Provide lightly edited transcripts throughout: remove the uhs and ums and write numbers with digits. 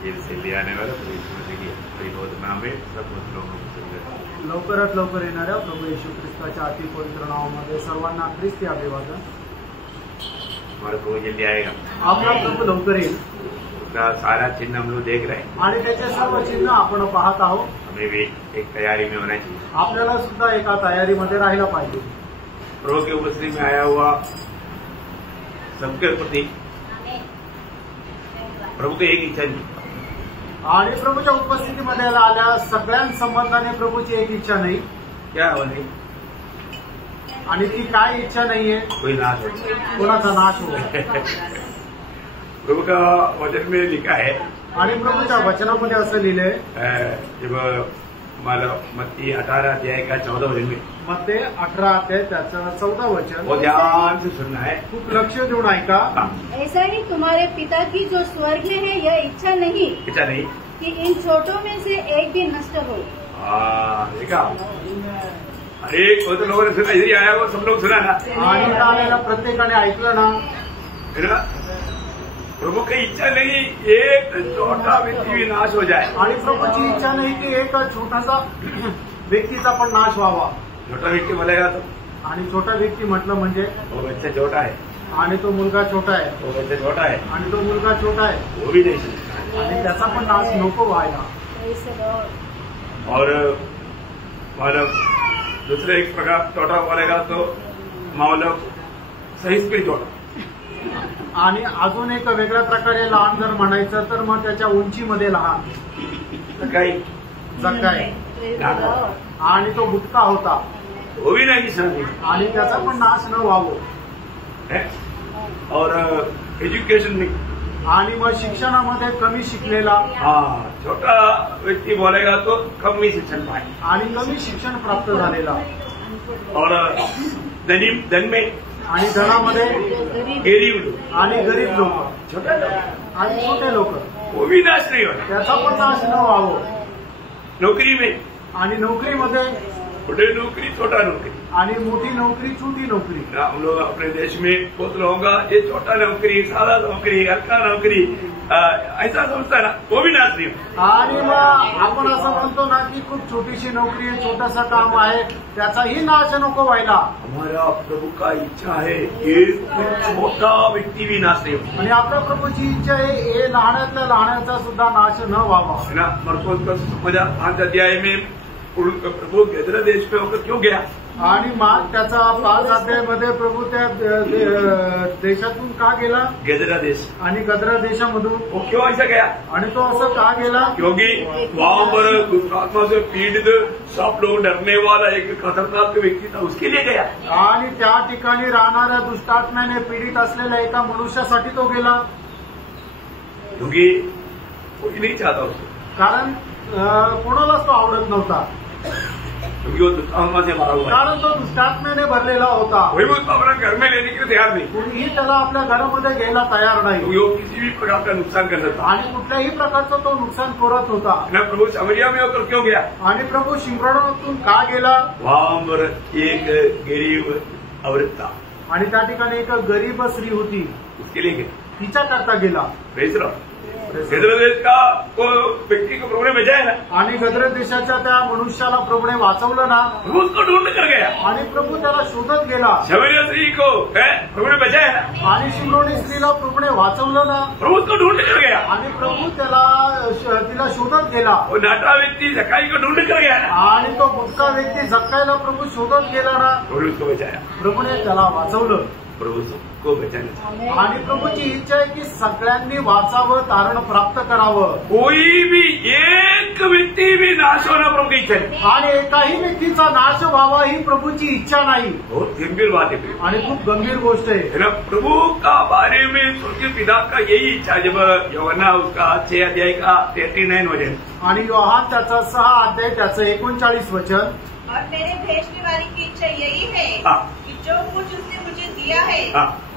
Gel से ले आने वाला प्रभु यीशु मसीह की परिशुद्ध नाम में सब लोगों को समझाता। लवकरात लवकर येणाऱ्या प्रभू येशू ख्रिस्ताच्या अति पवित्र नावामध्ये सर्वांना ख्रिस्ती अभिवादन। हमारा प्रभु जल्दी आएगा, आपला प्रभू लवकर येईल। उसका सारा चिन्ह हम लोग देख रहे हैं आणि त्याचे सर्व चिन्ह आपण पाहत आहोत। हमें भी एक तैयारी में होना चाहिए। आपल्याला सुद्धा एका तयारीमध्ये राहायला पाहिजे। प्रभु के उपस्थिति में आया हुआ सबके प्रति प्रभु की एक इच्छा नहीं, आणि प्रभूच्या उपस्थितीमध्ये आल्या सगळ्यांसंबंधाने प्रभूची एक इच्छा नाही। क्या हो नहीं, आणि ती काय इच्छा नाहीये? कोई नाश हो, कोणाचा नाश हो। प्रभु का वचन में लिखा है, आणि प्रभूच्या वचनामध्ये असं लिहिलंय, जब हमारा मत्ती 18 अध्याय का 14 वचन में, मत्ते 18 अध्याय त्याचं 14 वचन, वो ध्यान से सुनना है, खूप लक्ष देऊन ऐका। ऐसा ही तुम्हारे पिता की जो स्वर्ग में है यह इच्छा नहीं कि इन छोटों में से एक भी नष्ट हो। देखा, अरे कोई तो लोगों ने सुना, इधर आया वो सब लोग सुना ना, आणि आलेला प्रत्येकाने ऐकलं ना, है ना? प्रभु की इच्छा नहीं एक छोटा व्यक्ति भी नाश हो जाए, आणि प्रभूची इच्छा नाही की एक छोटासा व्यक्तीचा पण नाश व्हावा। छोटा व्यक्ति बोलेगा तो, आणि छोटा व्यक्ती म्हटलं म्हणजे वो बच्चा छोटा है, आणि तो मुलगा छोटा आहे, वो बच्चा छोटा है, आणि तो मुलगा छोटा आहे, वो भी नहीं, आणि त्याचा पण नाश नको व्हायला। और मतलब दूसरे एक प्रकार छोटा बोलेगा तो मतलब सही स्पीड छोटा, आणि अजून एक वेगळ्या प्रकारे लहान जर म्हणायचं तर मग त्याच्या उंचीमध्ये लहान काही जगाय, आणि तो बुटका होता, वो भी नहीं समझे, आणि त्याचा पण नाश न व्हावं। और एज्युकेशन नहीं, आणि मग शिक्षणामध्ये कमी शिकलेला, छोटा व्यक्ति बोलेगा तो कम ही शिक्षण पाए, आणि कमी शिक्षण प्राप्त झालेला, और धन में आणि धनामध्ये गरीब लोग, आणि गरीब लोक, छोटा लोग, आणि छोटे लोक, वो भी नाश नहीं होना। त्याचा पण नाश न व्हावं। नौकरी में, आणि नोकरीमध्ये छोटे नौकरी छोटा नौकरी, आणि मोठी नोकरी छोटी नोकरी, हम लोग अपने देश में बहुत लोगों का ये छोटा नौकरी, सादा नौकरी, हल्का नौकरी ऐसा समझता है ना, वो भी नाश नहीं होता। आणि मग आपण असं म्हणतो ना की खूप छोटीशी नोकरी आहे, छोटंसं काम आहे, त्याचाही नाश नको व्हायला। हमारा प्रभु का इच्छा है एक छोटा व्यक्ति भी नाश नहीं होता, आणि आपल्या प्रभूची इच्छा आहे हे लहानातल्या लहानाचा सुद्धा नाश न व्हावा। है ना? मरकोस का समझा 5 अध्याय में प्रभु गदरा देश पे होकर क्यों गया, आणि मग त्याचा 5 अध्यायामध्ये प्रभू त्या देशातून का गेला, गदरा देश, आणि गदरा देशामधून वो क्यों ऐसा गया? आणि तो असं का गेला? क्योंकि वहां पर दुष्टात्मा से पीड़ित सब लोग डरने वाला एक खतरनाक व्यक्ति था, उसके लिए गया। आणि त्या ठिकाणी राहणाऱ्या दुष्टात्म्याने पीडित असलेल्या एका मनुष्यासाठी तो गेला, क्योंकि कोई नहीं चाहता उसको, कारण कोणालाच तो आवडत नव्हता, क्योंकि वो दुष्टात्मा से मारा हुआ है, कारण तो दुष्टात्म्याने भरलेला होता। कोई भी उसको अपना घर में लेने के लिए तैयार नहीं, कुणीही त्याला आपल्या घरामध्ये घ्यायला तयार नाही, क्योंकि वो किसी भी प्रकार का नुकसान कर सकता। आणि कुठल्याही प्रकारचं तो नुकसान करत होता। प्रभु समरिया में होकर क्यों गया? आणि प्रभू शिमरोनातून का गेला? वहां पर एक गरीब औरत था, आणि त्या ठिकाणी एक गरीब स्त्री होती, उसके लिए गया, तिच्याकरता गेला। गदरा देश का वो व्यक्ति को प्रभु ने बचाया ना, आणि गदर देशाच्या त्या मनुष्याला प्रभूने वाचवलं ना, प्रभु उसको ढूंढ कर गया, आणि प्रभू त्याला शोधत गेला। समरिया स्त्री को प्रभु ने बचाया ना, आणि शिमरोनी स्त्रीला प्रभूने वाचवलं ना, प्रभु उसको ढूंढ कर गया, आणि प्रभू तिला शोधत गेला। वो नाटा व्यक्ति जक्काई को ढूंढ कर गया ना, आणि तो बुटका व्यक्ती जक्कायला प्रभू शोधत गेला ना, प्रभु उसको बचाया, प्रभूने त्याला वाचवलं। प्रभु सबको बचाने, आणि प्रभूची इच्छा आहे की सगळ्यांनी वाचावं, तारण प्राप्त करावं। कोई भी एक व्यक्ति भी नाश होना प्रभु की इच्छा नहीं, आणि एकाही व्यक्तीचा नाश व्हावा ही प्रभूची इच्छा नाही। बहुत गंभीर बात है, आणि खूप गंभीर गोष्ट आहे। है ना? प्रभु का बारे में स्वर्गीय पिता का यही इच्छा, जब यूहन्ना उसका 6 अध्याय का 39 वचन, आणि योहान त्याचा 6 अध्याय त्याचं 39 वचन, और मेरे भेजने वाले की इच्छा यही है कि जो कुछ उसने मुझे दिया है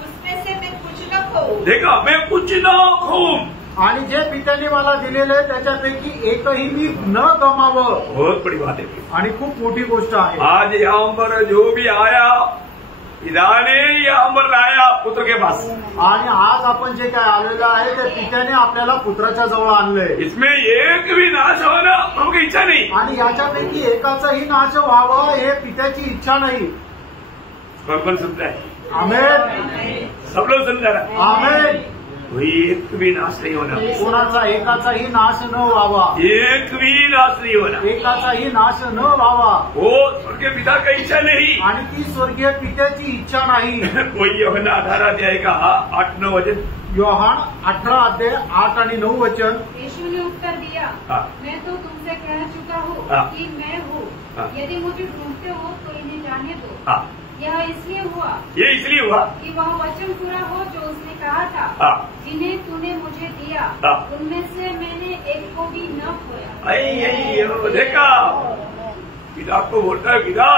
उसमें से मैं कुछ न खोऊं। देखा, मैं कुछ न खोऊं, आणि जे पित्याने मला दिलेले त्याच्यापैकी एकही मी न गमावं। बहुत बड़ी बात है, आणि खूप मोठी गोष्ट आहे। आज यहाँ पर जो भी आया पिता ने यह अमर लाया पुत्र के पास। आणि आज आपण जे काय आलेलं आहे ते पित्याने आपल्याला पुत्राच्या जवळ आणलंय। इसमें एक भी नाश होना प्रभु की इच्छा नहीं। आणि याच्यापैकी एकाचाही नाश व्हावा हे पित्याची इच्छा नाही। कौन सुनता है? आमेन। सब लोग सुन रहे हैं। आमेन। कोई एक भी नाश नहीं होना। कोणाचा एकाचाही नाश न व्हावा। एक भी नाश नहीं होना। एकाचाही नाश न व्हावा। वो स्वर्गीय पिता की इच्छा नहीं। आणि ती स्वर्गीय पित्याची इच्छा नाही। कोई यूहन्ना 18 अध्याय का 8-9 वचन। योहान 18 अध्याय 8 आणि 9 वचन। यीशु ने उत्तर दिया, मैं तो तुमसे कह चुका हूँ कि मैं हूँ। यदि मुझे ढूंढते हो तो इन्हें जाने दो। यह इसलिए हुआ, ये इसलिए हुआ कि वह वचन पूरा हो जो उसने कहा था, जिन्हें तूने मुझे दिया उनमें से मैंने एक को भी न खोया। देखा, पिता को बोलता है, पिता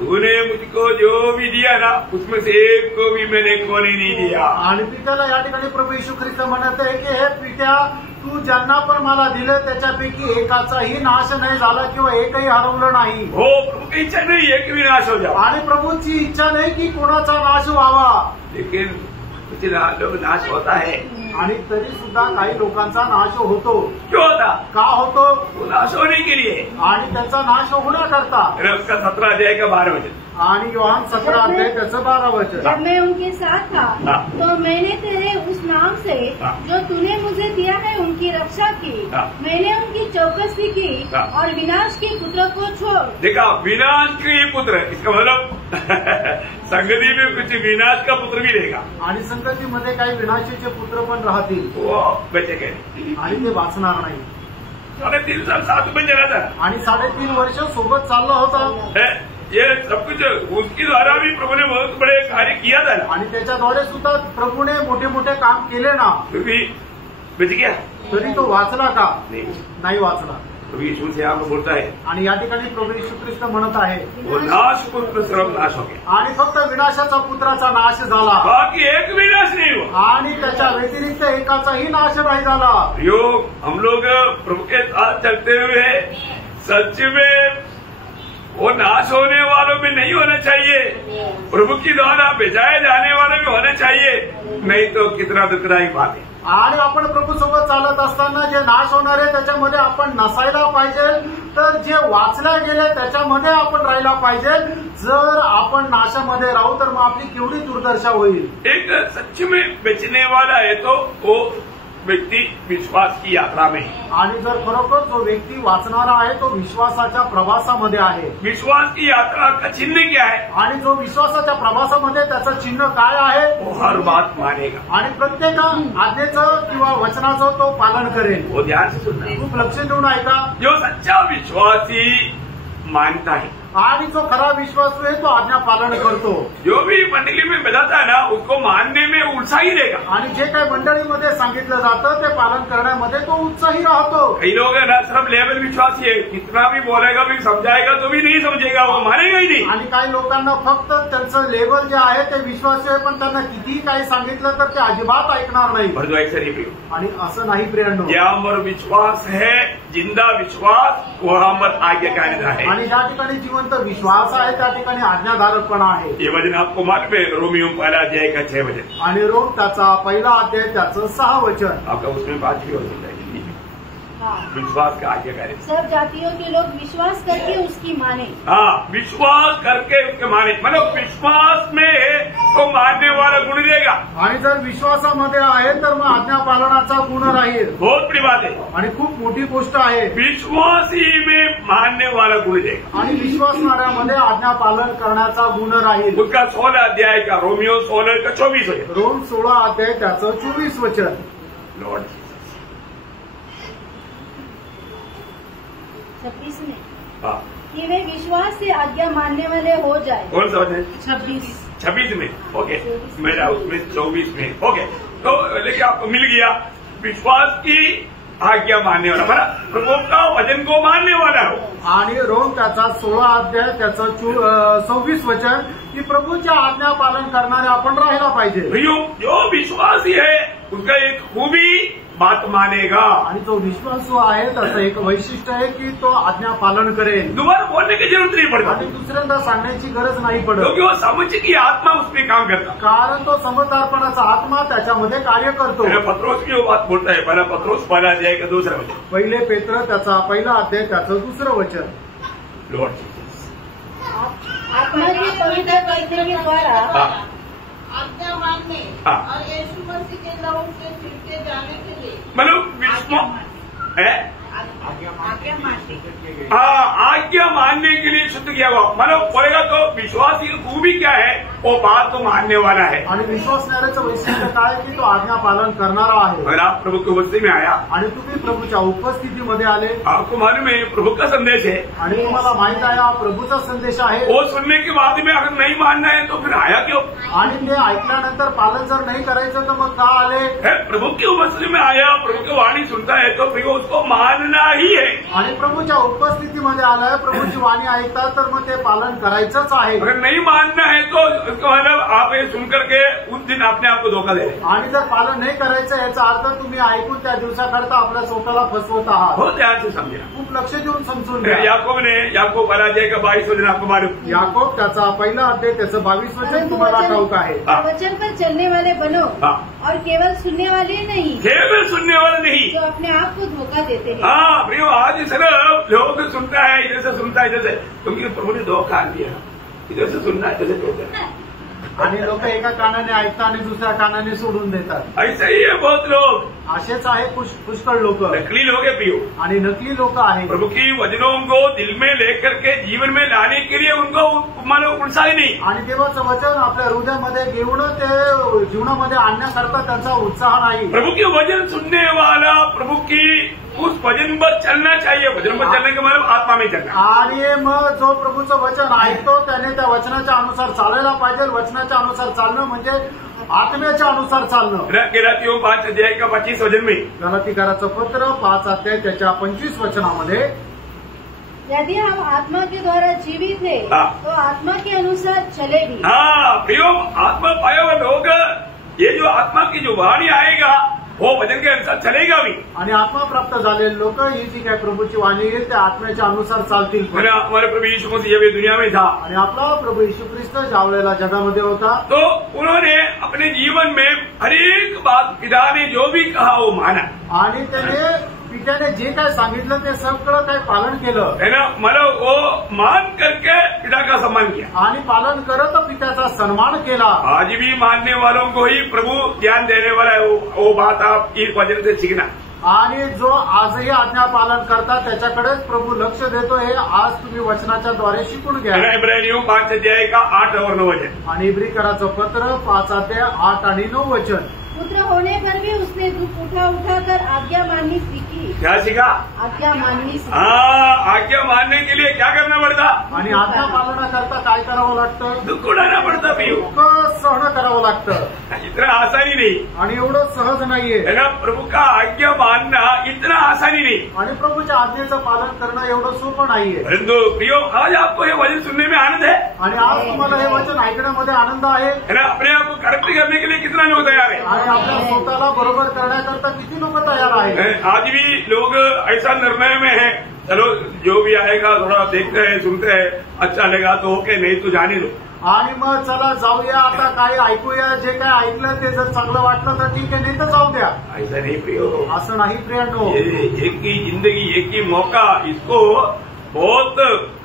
तूने मुझको जो भी दिया ना उसमें से एक को भी मैंने खोने नहीं दिया। आणि पित्याला या ठिकाणी प्रभू येशू ख्रिस्त म्हणत आहे की हे पित्या, तू ज्यांना पण मला दिलं त्याच्यापैकी एकाचाही नाश नाही झाला किंवा एकही हरवलं नाही। हो, प्रभु की इच्छा नहीं एक भी नाश हो जाओ। आणि प्रभूची इच्छा नाही की कोणाचा नाश व्हावा। लेकिन कुछ लोग नाश होता है। आणि तरी सुद्धा काही लोकांचा नाश होतो। क्यों होता? का होतो? वो नाश होने के लिए। आणि त्याचा नाश होण्याकरता। उसका 17 अध्याय का 12 वचन। आणि योहान 17 अध्याय त्याचं 12 वचन। जब मैं उनके साथ था तो मैंने तेरे उस नाम से जो तूने मुझे दिया है उनकी रक्षा की। मैंने उनकी चौकसी की और विनाश के पुत्र को छोड़। देखा, विनाश के पुत्र, इसका मतलब संगति में कुछ विनाश का पुत्र भी रहेगा। आणि संगतीमध्ये काही विनाशाचे पुत्र पण राहतील। वो बचे गए आणि ते वाचणार नाही। 3.5 साल साथ में चला था आणि 3.5 वर्ष सोबत चालला होता। ये सब कुछ उसके द्वारा भी प्रभु ने बहुत बड़े कार्य किया था। आणि त्याच्याद्वारे सुद्धा प्रभूने मोठे मोठे काम केले ना। फिर भी बच गया, तरी तो वाचला का? नाही वाचला। प्रभु यीशु से आपको बोलता है, आणि या ठिकाणी प्रभू येशू ख्रिस्त म्हणत आहे, वो नाश पुत्र सर्वनाश हो गया। आणि फक्त विनाशाचा पुत्राचा नाश झाला, बाकी एक भी नाश नहीं हुआ। आणि त्याच्या व्यतिरिक्त एकाचाही नाश नाही झाला। हम लोग प्रभु के साथ चलते हुए सच में वो नाश होने वालों में नहीं होना चाहिए, प्रभु की द्वारा भेजाए जाने वालों में होना चाहिए। नहीं तो कितना दुखदायी बात है। आणि आपण प्रभू सोबत चालत असताना जे नाश होणार आहे त्याच्यामध्ये आपण नसायला पाहिजे, तर जे वाचल्या गेले त्याच्यामध्ये आपण राहायला पाहिजे। जर आपण नाशामध्ये राहू तर मग आपली केवढी दुर्दशा होईल। एक सच में बचने वाला है तो वो व्यक्ती विश्वास की यात्रा में है। आणि जर खरोखर जो व्यक्ती वाचणारा आहे तो विश्वासाच्या प्रवासामध्ये आहे। विश्वास की यात्रा का चिन्ह क्या है? आणि जो विश्वासाच्या प्रवासामध्ये त्याचं चिन्ह काय आहे? वो हर बात मानेगा आणि प्रत्येक आज्ञेचं किंवा वचनाचं तो पालन करेल। वो ध्यान से सुनना, खूप लक्ष देऊन ऐका। जो सच्चा विश्वासी मानता है आणि जो खरा विश्वासू आहे तो आज्ञा पालन करतो। जो भी मंडली में बताता है ना उसको मानने में उत्साही रहेगा। आणि जे काही मंडळीमध्ये सांगितलं जातं ते पालन करण्यामध्ये तो उत्साही राहतो। कई लोग है ना सिर्फ लेवल विश्वासी है, कितना भी बोलेगा भी समझाएगा तो भी नहीं समझेगा, वो मानेगा ही नहीं। आणि काही लोकांना फक्त त्यांचं लेवल जे आहे ते विश्वासू आहे, पण त्यांना कितीही काही सांगितलं तर ते अजिबात ऐकणार नाही। परंतु ऐसा नहीं प्रिय, आणि असं नाही प्रियांनो। यह अमर विश्वास है, जिंदा विश्वास, वह अमर आज्ञाकारिता है। आणि ज्या ठिकाणी जिवंत विश्वास आहे त्या ठिकाणी आज्ञाधारकपणा आहे। ये वचन आपको मालूम है, रोमियो 1 अध्याय का 6 वचन। आणि रोम त्याचा 1 अध्याय त्याचं 6 वचन। आपका उसमें 5 भी हो सकता है। विश्वास का आज्ञाकारिता। सब जातियों के लोग विश्वास करके उसकी माने। हाँ, विश्वास करके उसके माने, मतलब विश्वास में तो मानने वाला गुण देगा। आणि जर विश्वासामध्ये आहे तर मग आज्ञा पालनाचा गुण राहील। बहुत बड़ी बात है आणि खूप मोठी गोष्ट आहे। विश्वासी में मानने वाला गुण देगा आणि विश्वासणाऱ्यामध्ये आज्ञा पालन करण्याचा गुण राहील। उसका 16 अध्याय का रोमियो 16 का 24 वचन। रोम 16 अध्याय त्याचं 24 वचन। लॉर्ड 26 में हाँ, कि वे विश्वास से आज्ञा मानने वाले हो जाए। कौन सा वचन? 26 में। ओके, मेरा उसमें 24 में। ओके, तो लेकिन आपको मिल गया विश्वास की आज्ञा मानने वाला, बरा प्रभु का वचन को मानने वाला हो। आणि रोम त्याचा 16 अध्याय त्याचं 26 वचन की प्रभूच्या आज्ञा पालन करणारे आपण राहायला पाहिजे। जो विश्वासी है उसका एक खूबी बात मानेगा। आणि जो विश्वासू आहे त्याचं एक वैशिष्ट्य आहे की तो आज्ञा पालन करेल। दोबारा बोलने की जरूरत नहीं आणि पड़ती, दुसऱ्यांदा सांगण्याची गरज नाही पडत, क्योंकि वो समझ की आत्मा उसमें काम करता। कारण तो समजदारपणाचा आत्मा त्याच्यामध्ये कार्य करतो। मेरा पत्रोस की वो बात बोलता है, पहला पत्रोस पहला अध्याय का दूसरा वचन, पहिले पेत्र त्याचा पहिला अध्याय त्याचं दुसरं वचन। लॉर्ड आत्मा की पवित्र करने के द्वारा आज्ञा मानने हाँ। और यीशु मसीह के लहू से छिड़के जाने के लिए मतलब विश्वास है, आज्ञा मानने हाँ, आज्ञा मानने के लिए शुद्ध किया हुआ। मतलब बोलेगा तो विश्वासी की खूबी क्या है, वो बात को मानने वाला है। आणि विश्वासणाऱ्याचं वैशिष्ट्य काय की तो आज्ञा पालन करणारा आहे। अगर आप प्रभु की उपस्थिति में आया, आणि तुम्ही प्रभूच्या उपस्थितीमध्ये आले, आपको मालूम है प्रभु का संदेश है, आणि तुम्हाला माहित आहे हा प्रभूचा संदेश आहे, वो सुनने के बाद में अगर नहीं मानना है तो फिर आया क्यों? आणि ते ऐकल्यानंतर पालन जर नहीं करायचं तर मग का आले? है, प्रभु की उपस्थिति में आया, प्रभु की वाणी सुनता है तो फिर उसको मानना ही है। आणि प्रभूच्या उपस्थितीमध्ये आलाय, प्रभूची वाणी ऐकतात तर मग ते पालन करायचंच आहे। अगर नहीं मानना है तो इसका मतलब आप ये सुन करके उस दिन अपने आप को धोखा दे रहे हैं। आणि जर पालन नाही करायचं याचा अर्थ तुम्ही ऐकून त्या दिवसाकरता आपल्या स्वतःला फसवत आहात। बहुत ध्यान से समझे। खूप लक्ष देऊन समजून घ्या। याकूब पहला अध्याय का 22 वचन आपको मालूम, याकोब त्याचा पहिला अध्याय त्याचं 22 वचन तुम्हाला ठाऊक आहे। हाँ। वचन पर चलने वाले बनो हाँ। और केवल सुनने वाले नहीं केवल सुनने वाला नहीं। जो अपने आप को धोखा देते हैं। हाँ प्रियो, आज सिर्फ लोग सुनता है, इधर से सुनता है, इधर से, क्योंकि प्रभु ने धोखा दिया, इधर से सुनना है, इधर से धोखा। आणि लोक एका कानाने ऐकतात आणि दुसऱ्या कानाने सोडून देतात। ऐसा ही है बहुत लोग, असेच आहे पुष्कळ लोक नकली लोग है प्रियो। आणि नकली लोक आहेत। प्रभु की वचनों को दिल में लेकर के जीवन में लाने के लिए उनको मानो उत्साह ही नहीं। आणि देवाचं वचन आपल्या हृदयामध्ये घेऊन ते जीवनामध्ये आणण्याकरता त्यांचा उत्साह नाही। प्रभु की वचन सुनने वाला प्रभु की उस वचन पर चलना चाहिए। वचन पर चलने का मतलब आत्मा में चलना। आणि मग जो प्रभूचं वचन ऐकतो त्याने त्या वचनाच्या अनुसार चालायला पाहिजे। वचनाच्या अनुसार चालणं म्हणजे आत्म्याच्या अनुसार चालणं। गलातियों 5 अध्याय का 25 वचन में, गलातीकाराचं पत्र 5 अध्याय त्याच्या 25 वचनामध्ये, यदि हम आत्मा के द्वारा जीवित है हाँ। तो आत्मा के अनुसार चले भी। हाँ प्रियो, आत्मा पाया हुआ लोग, ये जो आत्मा की जो वाणी आएगा वो वचन के अनुसार चलेगा भी। आणि आत्मा प्राप्त झालेले लोक ही जी काही प्रभूची वाणी येईल त्या आत्म्याच्या अनुसार चालतील। हमारे प्रभु यीशु मसीह जब ये दुनिया में था, आणि आपला प्रभू येशू ख्रिस्त ज्यावेळेला जगामध्ये होता तो उन्होंने अपने जीवन में हर एक बात पिता ने जो भी कहा वो माना, आणि त्याने पित्याने जे काय सांगितलं ते सगळं काही पालन केलं, है ना। मतलब वो मान करके पिता का सम्मान किया, आणि पालन करत पित्याचा सन्मान केला। आज भी मानने वालों को ही प्रभु ज्ञान देने वाला है। वो बात आप इस वचन से सीखना। आणि जो आजही आज्ञा पालन करतात त्याच्याकडेच प्रभू लक्ष देतो, हे आज तुम्ही वचनाच्या द्वारे शिकून घ्या। इब्रानियों 5 अध्याय का 8 और 9 वचन, आणि इब्रिकराचं पत्र 5 अध्याय 8 आणि 9 वचन। पुत्र होने पर भी उसने दुख उठाकर आज्ञा माननी सीखी। क्या सीखा? आज्ञा माननी सीखी। हाँ, आज्ञा मानने के लिए क्या करना पड़ता? आणि आज्ञा पालनाकरता काय करावं लागतं? दुःख उठाना पड़ता भी, दुःख सहन करावं लागतं। इतना आसानी नहीं, आणि एवढं सहज नाहीये। है ना। प्रभु का आज्ञा मानना इतना आसानी नहीं, आणि प्रभूच्या आज्ञेचं पालन करणं एवढं सोपं नाहीये। परंतु प्रियो, आज आपको ये वचन सुनने में आनंद है, आणि आज तुम्हाला हे वचन ऐकण्यामध्ये आनंद आहे। है ना। अपने आप को करेक्ट करने के लिए कितना लोग तैयार है। आणि आपल्या स्वतःला बरोबर करण्याकरता किती लोक तयार आहेत। आज भी लोग ऐसा निर्णय में है, चलो जो भी आएगा थोड़ा देखते हैं, सुनते हैं, अच्छा लगा तो ओके, नहीं तो जाने दो। आणि मग चला जाऊया, आता काय ऐकूया, जे काय ऐकलं ते जर चांगलं वाटलं तर ठीक आहे, नाही तर जाऊ द्या। ऐसा नहीं प्रियो, असं नाही प्रियांनो। एक ही जिंदगी, एक ही मौका, इसको बहुत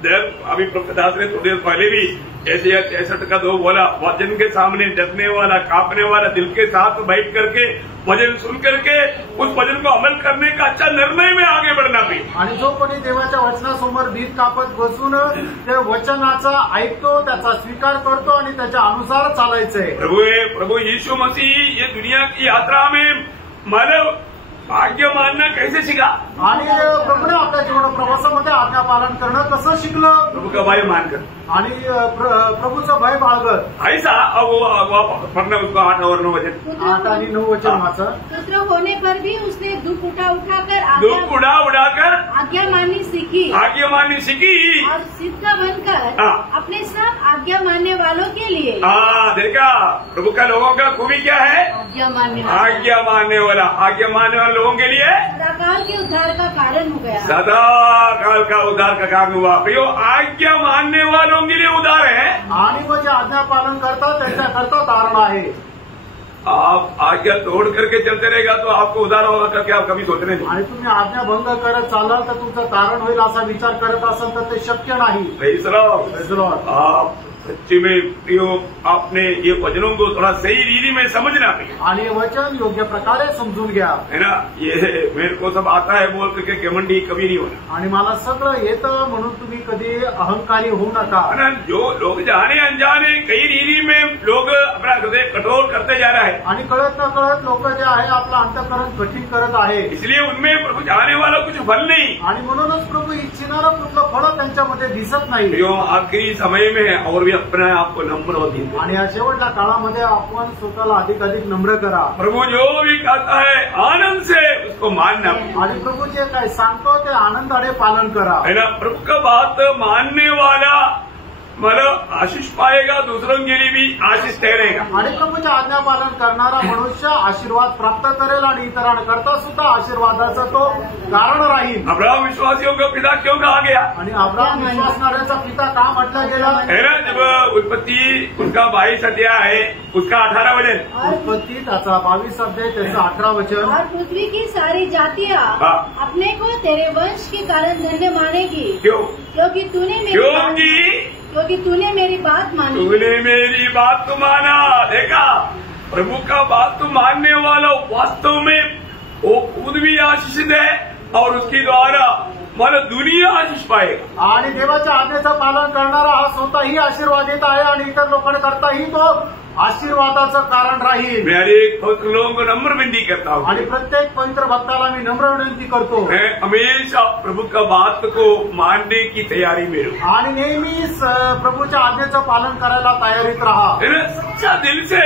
देर, अभी प्रकाश ने थोड़ी देर पहले भी ऐसे 63 का दो बोला, वचन के सामने डरने वाला, कांपने वाला, दिल के साथ बैठ करके वचन सुन करके उस वचन को अमल करने का अच्छा निर्णय में आगे बढ़ना भी। आणि जो कोणी देवाच्या वचनासमोर भीत कापत बसून ते वचनाचा ऐकतो, त्याचा स्वीकार करतो आणि त्याच्या अनुसार चालायचंय। प्रभु यीशु मसीह ये दुनिया की यात्रा में मानव भाग्य मानना कैसे सीखा? आणि प्रभूने आपल्या जीवन प्रवासामध्ये आज्ञा पालन करणं कसं शिकलं? प्रभु का भय मानकर आणि प्रभूचं भय बाळगत। ऐसा पढ़ना उसको 8 और 9 वचन, 8 आणि 9 वचन वाचा। पुत्र होने पर भी उसने दुख उठाकर दुख उड़ाकर आज्ञा माननी सीखी आज्ञा माननी सीखी और सिद्ध बनकर अपने सब आज्ञा मानने वालों के लिए। देखा प्रभु का लोगों का खूबी क्या है? आज्ञा मानने आज्ञा मानने वाले लोगों के लिए सदाकाल के उद्धार का कारण हो गया। सदा काल का उद्धार का कारण हुआ। भैया आज्ञा मानने वालों के लिए उद्धार है आणि म्हणजे आज्ञा पालन करता त्यांच्याकरता तारण आहे। आप आज्ञा तोड़ करके चलते रहेगा तो आपको उद्धार होगा करके आप कभी सोचते नहीं। आणि तुम्ही आज्ञा भंग करत चालाल तर तुमचं तारण होईल असा विचार करत असाल तर ते शक्य नाही। Praise the Lord। आप सच्ची में प्रियो आपने ये वचनों को थोड़ा सही रीति में समझना चाहिए आणि वचन योग्य प्रकारे समजून घ्या, है ना। ये मेरे को सब आता है बोल करके घमंडी कभी नहीं होना। आणि मला सगळं येतं म्हणून तुम्ही कधी अहंकारी होऊ नका। है ना। जो लोग जाने अनजाने कई रीति में लोग अपना हृदय कठोर करते जा रहा है आणि कळत न कळत लोक जे आहे आपलं अंतःकरण कठीण करत आहे, इसलिए उनमें प्रभु जाने वाला कुछ फल नहीं। आणि म्हणूनच प्रभू इच्छिणारं कुठलं फळ त्यांच्यामध्ये दिसत नाही। प्रियो आखिरी समय में और भी अपने आप को नम्र होती है आणि या शेवटच्या काळामध्ये आपण स्वतःला अधिक नम्र करा। प्रभु जो भी कहता है आनंद से उसको मानना आणि प्रभू जे काय सांगतो ते आनंदाने पालन करा, है ना। प्रभु का बात मानने वाला मतलब आशीष पाएगा, दूसरों के लिए भी आशीष ठहरेगा। आणि प्रभूचे आज्ञा पालन करणारा मनुष्य आशीर्वाद प्राप्त करेल आणि इतरांकरता सुद्धा आशीर्वादाचा तो कारण राहील। अब्राहम विश्वासियों का पिता क्यों कहा गया? आणि अब्राहम विश्वासणाऱ्याचा पिता का म्हटलं गेलं है ना। जब उत्पत्ति उसका 22 अध्याय है, उसका 18 वचन, उत्पत्ती त्याचा 22 अध्याय त्याचं 18 वचन। और पृथ्वी की सारी जातियां अपने को तेरे वंश के कारण धन्य मानेगी। क्यों? क्योंकि तूने मेरी बात मानी। तूने मेरी बात तो माना। देखा प्रभु का बात तो मानने वाला वास्तव में वो खुद भी आशीषित है और उसके द्वारा मला दुनिया आशीष पाएगा। आणि देवाच्या आज्ञेचं पालन करणारा हा स्वतःही आशीर्वादित आहे आणि इतर लोकांकरताही तो आशीर्वादाचं कारण राहील। मैं हर एक पवित्र लोगों को नम्र विनती करता हूँ आणि प्रत्येक पवित्र भक्ताला मी नम्र विनंती करतो, मैं हमेशा प्रभु का बात को मानने की तैयारी में रहूं। आणि नेहमीच प्रभूच्या आज्ञेचं पालन करायला तयारीत राहा। सच्चा दिल से,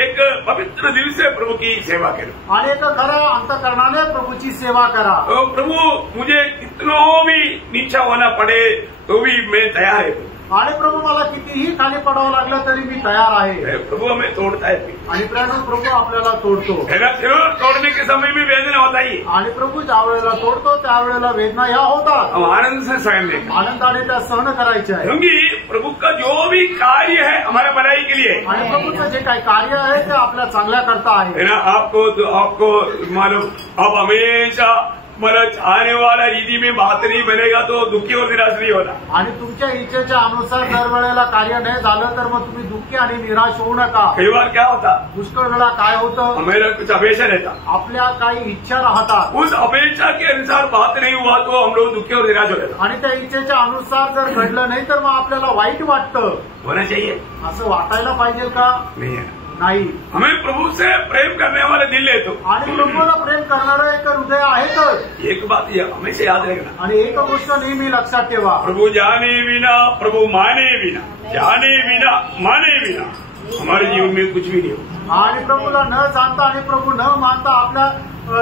एक पवित्र दिल से प्रभु की सेवा करो आणि एक खऱ्या अंतःकरणाने प्रभूची सेवा करा। तो प्रभु मुझे कितना भी नीचा होना पड़े तो भी मैं तैयार है। आणि प्रभू मला कितीही खाली पडावं लागलं तरी मी तयार आहे। प्रभु हमें तोड़ता है आणि प्रभू आपल्याला तोडतो, है ना। जरूर तोड़ने के समय में वेदना होता ही, आणि प्रभू ज्या वेळेला तोडतो त्यावेळेला वेदना या होतात। हम आनंद से सहन लेंगे, आनंदाने त्या सहन करायच्या आहे। क्योंकि प्रभु का जो भी कार्य है हमारे भलाई के लिए, आणि प्रभूचं जे काही कार्य आहे ते आपल्या चांगल्या करता आहे। है ना। आपको मालूम आप हमेशा मतलब चाहने वाला रीति में बात नहीं बनेगा तो दुखी और निराश नहीं होना। आणि तुमच्या इच्छेच्या अनुसार दर वेळेला कार्य नाही झालं तर मग तुम्ही दुःखी आणि निराश होऊ नका। कई बार क्या होता, पुष्कळ वेळा काय होतं, हमें कुछ अपेक्षा रहता, आपल्या काही इच्छा राहतात, उस अपेक्षा के अनुसार बात नहीं हुआ तो हम लोग दुखी और निराश हो जाता। आणि त्या इच्छेच्या अनुसार जर घडलं नाही तर मग आपल्याला वाईट वाटतं। होना चाहिए, असं वाटायला पाहिजे का? नहीं है। नाही। हमें प्रभु से प्रेम करने वाला दिल है तो, आणि प्रभूला प्रेम करणारं एक हृदय आहे तर एक बात ये हमेशा याद रखना, आणि एक गोष्ट नेहमी लक्षात ठेवा, प्रभु जाने बिना, प्रभु माने बिना, जाने बिना माने बिना हमारे जीवन में कुछ भी नहीं हो। आणि प्रभूला न जाणता आणि प्रभू न मानता आपल्या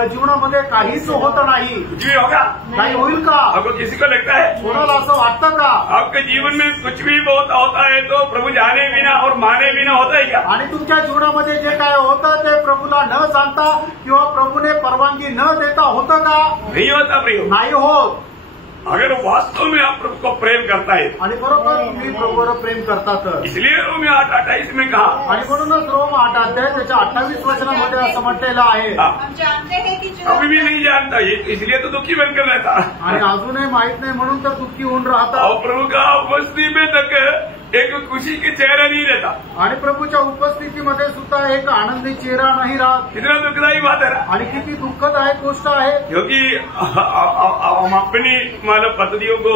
जीवनामध्ये काहीच होत नाही। कुछ भी होगा, काही होईल का? आपको किसी को लगता है कोणाला असं वाटतं का? आपके जीवन में कुछ भी बहुत होता है तो प्रभु जाने बिना और माने बिना होता है क्या? आणि तुमच्या जीवनामध्ये जे काय होतं ते प्रभूला न जाणता किंवा प्रभूने परवानगी न देता होतं का? नहीं होता प्रियो। नाही होत। अगर वास्तव में आप प्रभु को प्रेम करता है, आणि बरोबर तुम्ही प्रभूवर प्रेम करता तर, इसलिए रोमी 8:28 में कहा, आणि म्हणूनच रोम 8 अध्याय त्याच्या 28 वचनामध्ये असं म्हटलेलं आहे, हम जानते हैं कि जो कभी भी नहीं जानता ये, इसलिए तो दुखी बनकर रहता। आणि अजूनही माहित नाही म्हणून तर दुःखी होऊन राहतात। और प्रभु का उपस्थिति में तक एक खुशी के चेहरा नहीं रहता, आणि प्रभूच्या उपस्थितीमध्ये सुद्धा एक आनंदी चेहरा नाही राहत। कितना दुखदायी बात है ना। आणि किती दुःखदायक गोष्ट आहे, क्योंकि हम अपनी मानव पद्धतियों को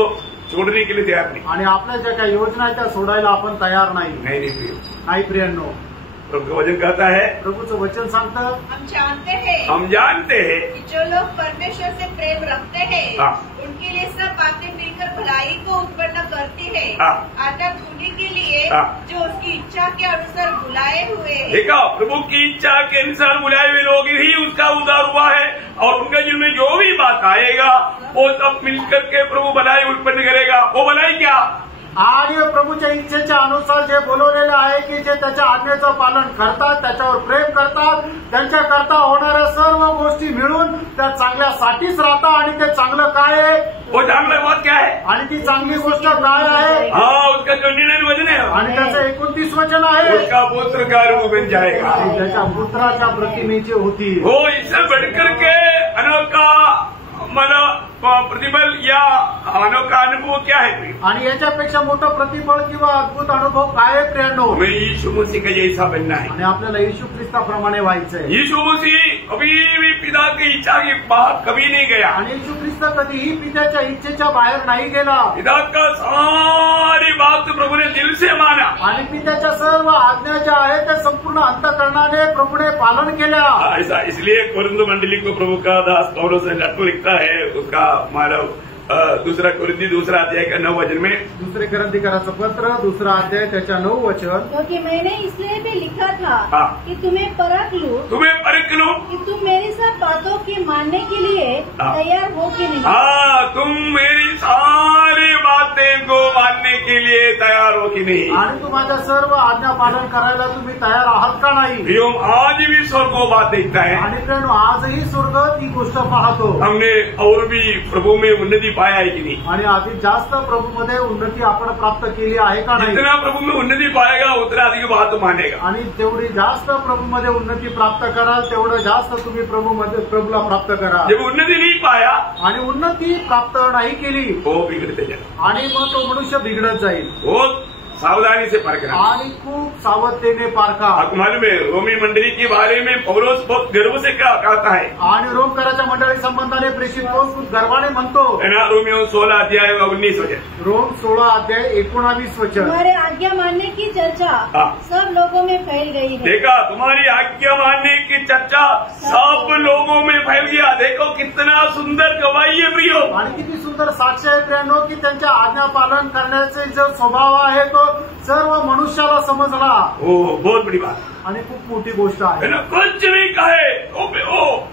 छोड़ने के लिए तैयार नहीं। आणि आपल्या ज्या काही योजना आहेत त्या सोडायला आपण तयार नाही। नहीं प्रिय, नाही प्रियांनो, प्रभु का वचन कहता है, प्रभूचं वचन सांगतं, हम जानते हैं कि जो लोग परमेश्वर से प्रेम रखते हैं हाँ। उनके लिए सब बातें मिलकर भलाई को उत्पन्न करती है, हाँ। अर्थात उन्हीं के लिए हाँ। जो उसकी इच्छा के अनुसार बुलाए हुए हैं। देखा, प्रभु की इच्छा के अनुसार बुलाए हुए लोग ही उसका उद्धार हुआ है और उनके जीवन में जो भी बात आएगा वो सब मिलकर के प्रभु भलाई उत्पन्न करेगा। वो भलाई क्या? आणि प्रभूच्या इच्छेच्या अनुसार जे बोलवलेलं आहे की जे त्याच्या आज्ञेचं पालन करतात, त्याच्यावर प्रेम करतात, त्यांच्याकरता होणाऱ्या सर्व गोष्टी मिळून त्या चांगल्यासाठीच राहतात। आणि ते चांगलं काय आहे? वो चांगला बात क्या है? आणि ती चांगली गोष्ट काय आहे? हाँ, उसका 29 वचन है आणि त्याचं 29 वचन आहे, उसका पुत्र का रूप बन जाएगा। आणि त्याच्या पुत्राच्या प्रतिमेची होती। वो इससे बढ़कर के अनोखा मतलब प्रतिफल या अनोखा अनुभव क्या है? आणि याच्यापेक्षा मोठं प्रतिफळ किंवा अद्भुत अनुभव काय आहे प्रियांनो? हमें यीशु मसीह का जैसा बनना है। आणि आपल्याला येशू ख्रिस्ताप्रमाणे व्हायचंय। यीशु मसीह कभी भी पिता की इच्छा के बाहर कभी नहीं गया। आणि येशू ख्रिस्त कधीही पित्याच्या इच्छेच्या बाहेर नाही गेला। पिता का सारी बात प्रभु ने दिल से माना आणि पित्याच्या सर्व आज्ञा ज्या आहेत त्या संपूर्ण अंतःकरणाने प्रभूने पालन केल्या। ऐसा इसलिए कोरिन्थ मंडली को प्रभु का दास पौलुस लिखता है, उसका मानव दूसरा कोरिन्थी 2 अध्याय का 9 वचन में, दुसरे कोरिन्थीकराचं पत्र 2 अध्याय त्याच्या 9 वचन, क्योंकि मैंने इसलिए भी लिखा था हाँ। कि तुम्हें परख लूं कि तुम मेरी सब बातों की मानने के लिए हाँ। तैयार हो कि नहीं। हाँ, तुम मेरी सारी बातें को मानने के लिए तैयार हो कि नहीं। आणि तू माझ्या सर्व आज्ञा पालन करायला तुम्ही तयार आहात का नाही? हम आज भी स्वर्ग को बात देखता है। आणि प्रियांनो, आजही स्वर्ग ती गोष्ट पाहतो। हमने और भी प्रभु में उन्नति पाया है कि नहीं? आणि अधिक जास्त प्रभूमध्ये उन्नती आपण प्राप्त केली आहे का नाही? जितना प्रभु में उन्नति पाएगा उतना अधिक बात मानेगा। आणि तेवढी जास्त प्रभूमध्ये उन्नती प्राप्त कराल तेवढं जास्त तुम्ही प्रभूला प्राप्त कराल। जब उन्नति नहीं पाया आणि उन्नती प्राप्त नाही केली वो बिगड़ते जाएगा। आणि मग तो मनुष्य बिघडत जाईल। वो सावधानी से परखना। आणि खूप सावधतेने पारखा। आपको मालूम है रोमी मंडली के बारे में पौलुस बहुत गर्व से क्या कहता है? आणि रोमकराच्या मंडळी संबंधाने प्रेषित पौल खूप गर्वाने म्हणतो, है ना? रोमियो 16 अध्याय 19 वचन, रोम 16 अध्याय 19 वचन, तुम्हारे आज्ञा मानने की चर्चा हाँ। सब लोगों में फैल गई है। देखा, तुम्हारी आज्ञा मानने की चर्चा सब लोगों में फैल गया। देखो कितना सुंदर गवाही है प्रियो। आणि किती सुंदर साक्ष आहे प्रियांनो की त्यांच्या आज्ञा पालन करण्याचे जो स्वभाव आहे तो सर्व मनुष्याला समजला। ओ बहुत बड़ी बात आणि खूप मोठी गोष्ट आहे। है ना? कुछ भी कहे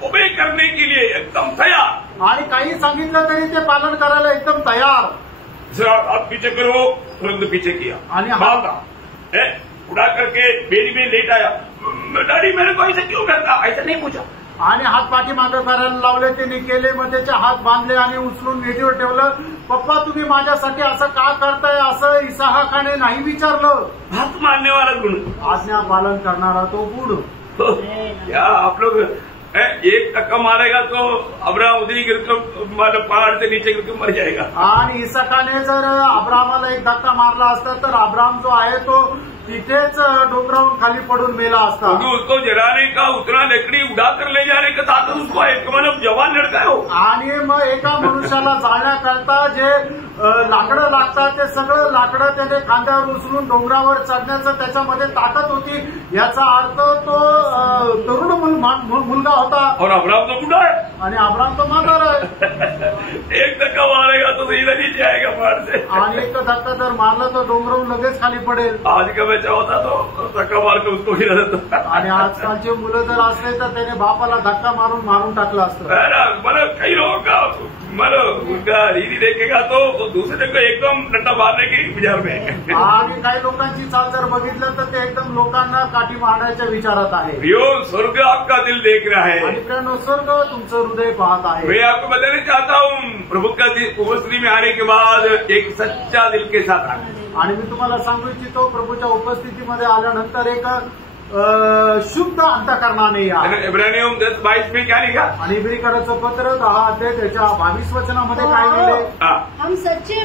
ओबे करने के लिए एकदम तैयार। आणि काही सांगितलं तरी ते पालन करायला एकदम तयार। जरा आप पीछे करो, तुरंत पीछे किया आणि हा- भागा, उड़ा करके बेरी में लेट आया। डैडी मेरे को ऐसा क्यों करता? ऐसा नहीं पूछा। आणि हात पाठीमागं करायला लावले, त्यांनी केले, मग त्याचे हात बांधले आणि उचलून वेदीवर ठेवलं। पप्पा तुम्ही माझ्यासाठी असं का करताय असं इसाहाकाने नाही विचारलं। बात मानने वाला गुण, आज्ञा पालन करणारा तो गुण। क्या आप लोग 1 धक्का मारेगा तो अब्राहम उधरी गिरकर मतलब पहाड़ से नीचे गिरकर मर जाएगा। आणि इसाकाने जर अब्राहमाला एक धक्का मारला असता तर अब्राहम जो आहे तो तिथेच डोंगरावरून खाली पडून मेला असता। क्योंकि उसको जलाने का उतना लकड़ी उड़ा कर ले जाने का ताकत उसको है, मतलब जवान लड़का है वो। आणि मग एका मनुष्याला जाळण्याकरता जे लाकडं लागतात ते सगळं लाकडं त्याने खांद्यावर उचलून डोंगरावर चढण्याचं त्याच्यामध्ये ताकद होती। याचा अर्थ तो तरुण मुलगा होता। और अब्राहम तो बूढ़ा है। आणि अब्राहम तो म्हातारा आहे। 1 धक्का मारेगा तो सीधा नीचे जाएगा पहाड़ से। आणि एक धक्का जर मारला तर डोंगरावरून लगेच खाली पडेल। आज का बच्चा होता तो धक्का मार के उसको गिरा देता। आणि आजकालचे मुलं जर असले तर त्याने बापाला धक्का मारून टाकलं असतं। मतलब कई लोगों का मतलब उनका रीति देखेगा तो दूसरे को एकदम डंडा मारने के विचार में है। आणि काही लोकांची चाल जर बघितलं तर ते एकदम लोकांना काठी मारण्याच्या विचारात आहे। प्रियो, स्वर्ग आपका दिल देख रहा है। आणि प्रियांनो, स्वर्ग तुमचं हृदय पाहत आहे। मैं आपको बताना चाहता हूँ, प्रभु का उपस्थिति में आने के बाद एक सच्चा दिल के साथ आना। आणि मी तुम्हाला सांगू इच्छितो, प्रभूच्या उपस्थितीमध्ये आल्यानंतर एक शुद्ध अंतःकरणाने या। इब्रानियों 10:22 में क्या लिखा? आणि इब्रिकराचं पत्र 10 अध्याय त्याच्या 22 वचनामध्ये काय लिहिले? हम सच्चे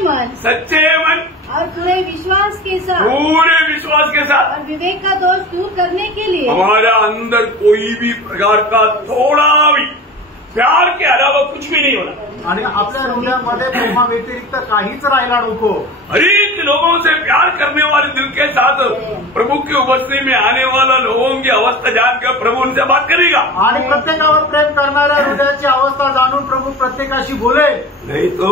मन और पूरे विश्वास के साथ और विवेक का दोष दूर करने के लिए हमारा अंदर कोई भी प्रकार का थोड़ा भी प्यार के अलावा कुछ भी नहीं होना। आणि आपल्या हृदयामध्ये प्रेमा व्यतिरिक्त काहीच राहायला नको। हर एक लोगों से प्यार करने वाले दिल के साथ प्रभु की उपस्थिति में आने वाला लोगों की अवस्था जानकर प्रभु उनसे बात करेगा। आणि प्रत्येकावर प्रेम करणाऱ्या हृदयाची अवस्था जाणून प्रभू प्रत्येकाशी बोलेल। नहीं तो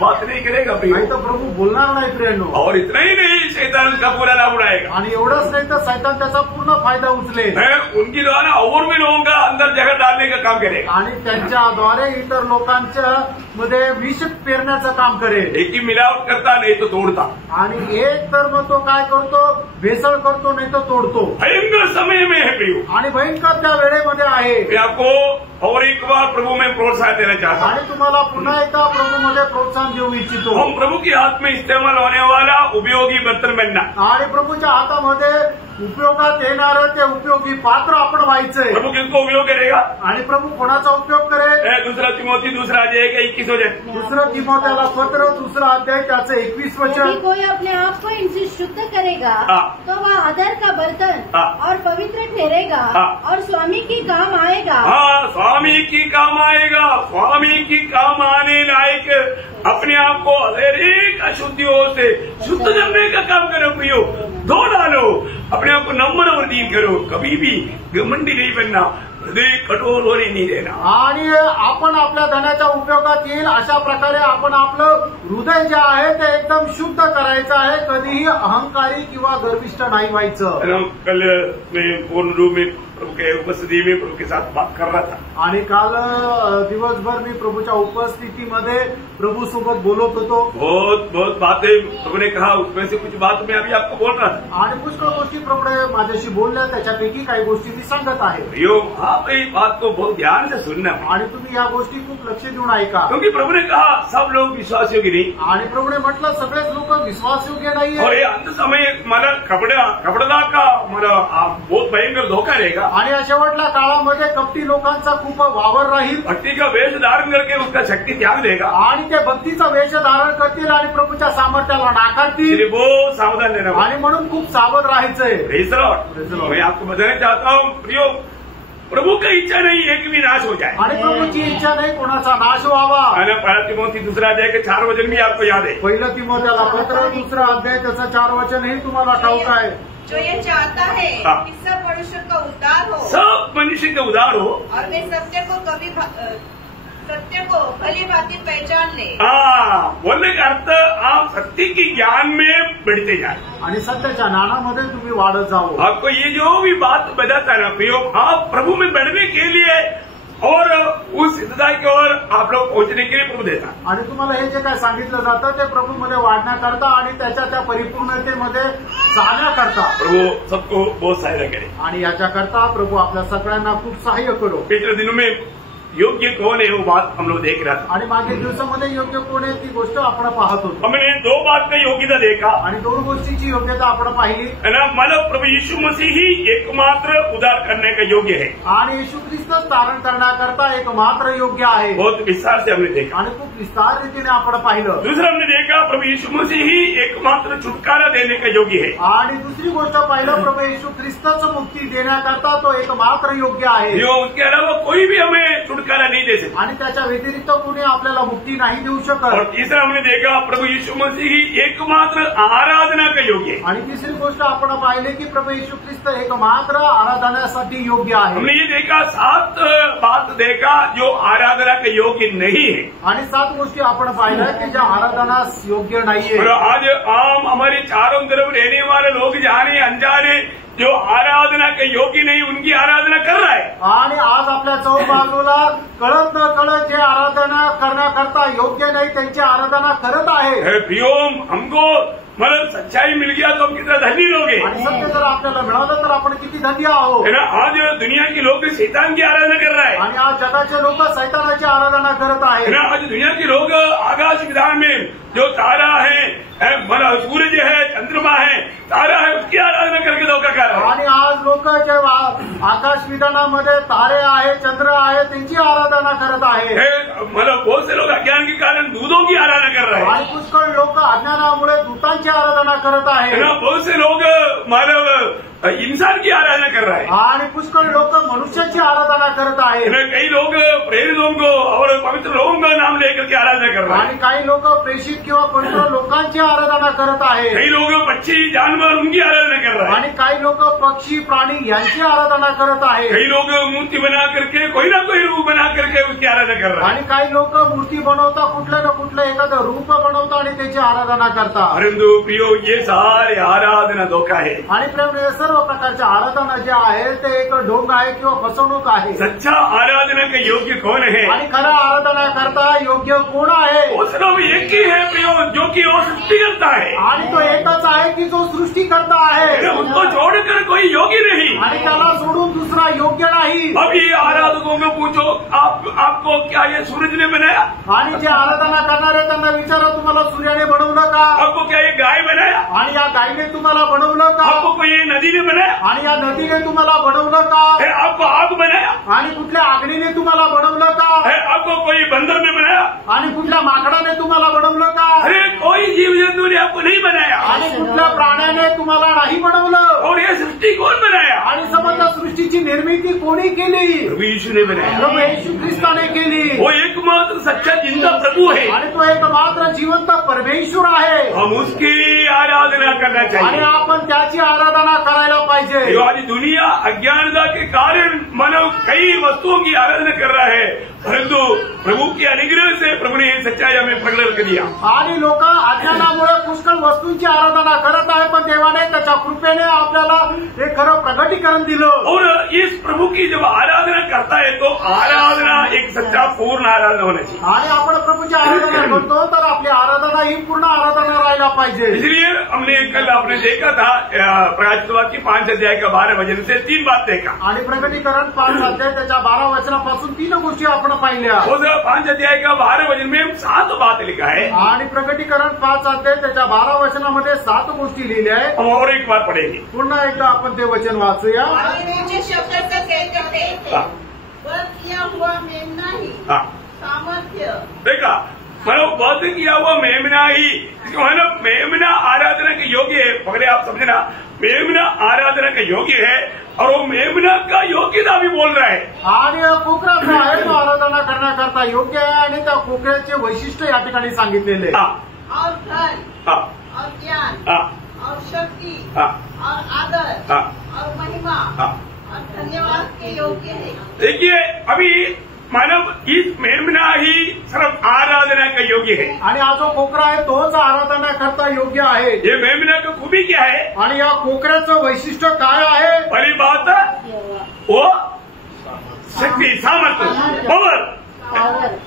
बात नहीं करेगा नाही तर प्रभू बोलणार नाही प्रियांनो। और इतना ही नहीं, भी शैतान उसका पूरा लाभ उड़ाएगा। आणि एवढंच नाही तर सैतान त्याचा पूर्ण फायदा उचलेल, उनकी द्वारा और भी लोगों का अंदर जगह डालने का काम करेगा आणि त्यांच्याद्वारे इतर लोकांच्या मध्ये विष पेरण्याचं काम करेल। एक ही मिलावट करता नहीं तो तोड़ता, आणि एक तर मग तो काय करतो, भेसळ करतो नाही तो तोडतो। भयंकर समय में है प्रियो, आणि भयंकर त्या वेळेमध्ये आहे। मैं आपको और एक बार प्रभु में प्रोत्साहन देना चाहता हूँ। आणि तुम्हाला पुन्हा एकदा प्रभूमध्ये प्रोत्साहन देऊ इच्छितो। हम प्रभु के हाथ में इस्तेमाल होने वाला उपयोगी बर्तन बनना, आणि प्रभूच्या हातामध्ये उपयोगात येणारं ते उपयोगी पात्र आपण व्हायचंय। प्रभु किसको उपयोग करेगा? आणि प्रभू कोणाचा उपयोग करेल? दूसरा तिमोथी 2 अध्याय का 21 वचन, दुसरं तिमोथेला पत्र 2 अध्याय त्याचं 21 वचन। यदि कोई अपने आप को इनसे शुद्ध करेगा तो वह आदर का बर्तन और पवित्र ठहरेगा और स्वामी की काम आएगा। हाँ, स्वामी की काम आएगा, स्वामी की काम आने लायक अपने आप को हरेक अशुद्धियों से शुद्ध करने का काम करो प्रियो, धो डालो, अपने आप को नम्र और दीन करो, कभी भी घमंडी नहीं बनना, हृदय कठोर होने नहीं देना। आणि आपण आपल्या धनाच्या उपयोगात येईल अशा प्रकारे आपण आपलं हृदय जे आहे ते एकदम शुद्ध करायचं आहे, कधीही अहंकारी किंवा गर्विष्ठ नाही व्हायचं। कल मैं पूर्ण रूप में प्रभु के उपस्थिति में प्रभु के साथ बात कर रहा था, आणि काल दिवसभर मी प्रभूच्या उपस्थितीमध्ये प्रभू सोबत बोलत होतो। बहुत बातें प्रभु ने कहा, उसमें से कुछ बात मैं अभी आपको बोल रहा था। आणि पुष्कळ गोष्टी प्रभूने माझ्याशी बोलल्या, त्याच्यापैकी काही गोष्टी मी सांगत आहे। आप इस बात को बहुत ध्यान से सुनना, आणि तुम्ही या गोष्टी खूप लक्ष देऊन ऐका, क्योंकि प्रभु ने कहा सब लोग विश्वास योग्य नहीं, आणि प्रभूने म्हटलं सगळेच लोक विश्वासयोग्य और नाहीये। ये अंत समय मला कपडा का मला बहुत भयंकर धोखा रहेगा। आणि या शेवटल्या काळामध्ये कपटी लोकांचा खूप वावर राहील, भक्ति का वेश धारण करके उसका शक्ति त्याग देगा, आणि ते भक्तीचा वेश धारण करतील आणि प्रभूच्या सामर्थ्याला नाकारतील, इसलिए बहुत सावधान रहना। आणि म्हणून खूप सावध राहायचंय। Praise the Lord। मैं आपको बताना चाहता हूँ प्रियो, प्रभु की इच्छा नहीं है कि विनाश हो जाए, आणि प्रभूची इच्छा नाही कोणाचा नाश व्हावा। आणि पहला तिमोथी 2 अध्याय के 4 वचन भी आपको याद है। पहिलं तिमोथेला पत्र 2 अध्याय त्याचं 4 वचनही तुम्हाला ठाऊक आहे। जो ये चाहता है कि सब मनुष्य का उद्धार हो, सब मनुष्य का उद्धार हो, और वे सत्य को भली भांति पहचान ले। बोलने का अर्थ आप सत्य की ज्ञान में बढ़ते जाए, आणि सत्याच्या ज्ञानामध्ये तुम्ही वाढत जाओ। आपको ये जो भी बात बताता है ना प्रियो, आप प्रभु में बढ़ने के लिए और उस सिद्धता की ओर आप लोग पहुंचने के लिए प्रभु देता। आणि तुम्हाला हे जे काय सांगितलं जातं ते प्रभूमध्ये वाढण्याकरता आणि त्याच्या त्या परिपूर्णतेमध्ये जाण्याकरता प्रभु सबको बहुत सहायता करे, आणि याच्याकरता प्रभू आपल्या सगळ्यांना खूप सहाय्य करो। पिछले दिनों में योग्य कौन है वो बात हम लोग देख रहा था, आणि मागील दिवसामध्ये योग्य कोण आहे ती गोष्ट आपण पाहत होतो, हमने 2 बात का योग्यता देखा, आणि 2 गोष्टीची योग्यता आपण पाहिली। है ना, मतलब प्रभु यीशु मसीह ही एकमात्र उद्धार करने का योग्य है, आणि येशू ख्रिस्तच तारण करण्याकरता एकमात्र योग्य आहे। बहुत विस्तार से हमने देखा। आणि खूप विस्तार रीतीने आपण पाहिलं। दूसरा हमने देखा प्रभु यीशु मसीह ही एकमात्र छुटकारा देने का योग्य है, आणि दुसरी गोष्ट पाहिलं प्रभू येशू ख्रिस्तच मुक्ती देण्याकरता तो एकमात्र योग्य आहे, जो उसके अलावा कोई भी हमें छुटकारा नहीं दे सकता। आणि त्याच्या व्यतिरिक्त कोणी आपल्याला मुक्ती नाही देऊ और शकत। तीसरा हमने देखा प्रभु यीशु मसीह ही एकमात्र आराधना का योग्य है। आणि तिसरी गोष्ट आपण पाहिले की प्रभू येशू ख्रिस्त एकमात्र आराधनासाठी योग्य आहे। हमने ये देखा 7 बात देखा जो आराधना के योग्य नहीं है, आणि 7 गोष्टी आपण पाहिल्या की ज्या आराधनास योग्य नाहीये। और आज आम हमारे चारों तरफ रहने वाले लोग जाने अनजाने जो आराधना के योग्य नहीं उनकी आराधना कर रहा है, आणि आज आपल्या चौबाजूला कळत न कळत जे आराधना करण्याकरता योग्य नाही त्यांची आराधना करत आहे। प्रियोम हमको मतलब सच्चाई मिल गया तो हम कितना धनी लोग हैं, आणि सत्य जर आपल्याला मिळालं तर आपण किती धन्य आहोत। है ना। आज दुनिया के लोग शैतान की आराधना कर रहा है, आणि आज जगाचे लोक सैतानाची आराधना करत है आहेत। ना। आज दुनिया के लोग आकाश विधान में जो तारा है, सूरज है, चंद्रमा है, तारा है, उसकी आराधना करके धोखा कर रहा है। आणि आज लोक जे आकाश विधानामध्ये तारे आहे, चंद्र आहे, त्यांची आराधना करत आहे। मतलब बहुत से लोग अज्ञान के कारण दूधों की आराधना कर रहे हैं, आणि पुष्कळ लोक अज्ञानामुळे दूतांची आराधना करत है आहे। ना। बहुत से लोग मतलब इंसान की आराधना कर रहा है, आणि पुष्कळ लोक मनुष्याची आराधना करत आहेत। कई लोग प्रेरितों को और पवित्र लोगों का नाम लेकर के आराधना कर कर रहे हैं, आणि काही लोक प्रेषित किंवा पवित्र लोकांची आराधना करत आहे, कई लोग पक्षी जानवर उनकी आराधना कर रहे हैं, आणि काही लोक पक्षी प्राणी यांची आराधना करत आहे, कई लोग मूर्ति बना करके कोई ना कोई रूप बना करके उसकी आराधना कर रहे हैं। आणि काही लोक मूर्ती बनवता, कुठलं ना कुठलं एखादं रूप बनवता आणि त्याची आराधना करता. परंतु प्रियो ये सारे आराधना धोखा है। आणि प्रेम सर्व प्रकारच्या आराधना जे आहे ते एक ढोंग आहे किंवा फसवणूक आहे. सच्चा आराधना का योग्य कौन है? आणि खरा आराधना करता योग्य कोण आहे? उसका भी एक ही है प्रियो, जो कि वो सृष्टि करता है, आणि तो एकच आहे की जो सृष्टी करता आहे. उसको छोड़कर कोई योगी नहीं। आणि त्याला सोडून दुसरा योग्य नाही. अब ये आराधकों में पूछो, आपको क्या ये सूरज ने बनाया? आणि जे आराधना करणारे त्यांना विचारा, तुम्हाला सूर्याने बनवलं का? आपको क्या ये गाय बनाया? आणि या गायीने तुम्हाला बनवलं का? आपको कोई ये नदी ने बनाया? आणि या नदीने तुम्हाला बनवलं का? है आपको आग बनाया? आणि कुठल्या आग्नीने तुम्हाला बनवलं का? है आपको कोई बंदर ने बनाया? आणि कुठल्या माकडाने तुम्हाला बनवलं का? अरे कोई जीव जंतु ने आपको नहीं बनाया। आणि कुठल्या प्राण्याने तुम्हाला नाही बनवलं. और ये सृष्टि कौन बनाया? आणि समजा सृष्टीची निर्मिती कोणी केली? प्रभु यीशु ने बनाया। प्रभू येशू ख्रिस्ताने केली. वो एकमात्र सच्चा जिंदा प्रभु है, आणि तो एक मात्र जिवंत परमेश्वर आहे. हम उसकी आराधना करना आणि चाहिए। आपण त्याची आराधना करायला पाहिजे. जो आज दुनिया अज्ञानता के कारण मानव कई वस्तुओं की आराधना कर रहा है, परंतु प्रभु के अनुग्रह से प्रभु ने सच्चाई हमें प्रकट कर दिया। आणि लोक अज्ञानामुळे पुष्कळ वस्तूंची आराधना करत आहे, पण देवाने त्याच्या कृपेने आपल्याला हे खरं प्रगटीकरण दिलं. और इस प्रभु की जब आराधना करता है तो आराधना एक सच्चा पूर्ण आराधना होना चाहिए। आणि आपण प्रभूची आराधना करतो तर आपली आराधना ही पूर्ण आराधना राहायला पाहिजे. इसलिए हमने कल आपने देखा था प्रकाशित वाक्य 5 अध्याय का 12 वचन से 3 बात देखा। आणि प्रगटीकरण 5 अध्याय त्याच्या 12 वचनापासून 3 गोष्टी आपण पाहिल्या. उस 5 अध्याय का 12 वचन में 7 बात लिखा है। आणि प्रगटीकरण 5 अध्याय त्याच्या 12 वचनामध्ये 7 गोष्टी लिहिल्या आहेत. हम और एक बार पढ़ेंगे। पुन्हा एकदा आपण ते वचन वाचूया. नीचे शब्द से कहते थे, हाँ। वध किया हुआ मेमना ही हाँ, सामर्थ्य। देखा मानो वध किया हुआ मेमना ही, मानो मेमना आराधना के योग्य है। पकड़े आप समझना, मेमना आराधना का योग्य है और वो मेमना का योग्यता भी बोल रहा है। आणि कोकरा जो आहे तो आराधना करण्याकरता योग्य आहे आणि त्या कोकऱ्याचे वैशिष्ट्य या ठिकाणी सांगितलेले. हाँ, और धन हाँ, और ज्ञान हाँ, और शक्ति हाँ, और आदर हाँ, और महिमा हाँ। और धन्यवाद के योग्य है। देखिए अभी मानव इस मेमना ही सिर्फ आराधना का योग्य है। आणि हा जो कोकरा आहे तोच आराधना करता योग्य आहे. ये मेमना का खूबी क्या है? आणि या कोकऱ्याचं वैशिष्ट्य काय आहे? पहली बात वो शक्ति, सामर्थ्य, पावर।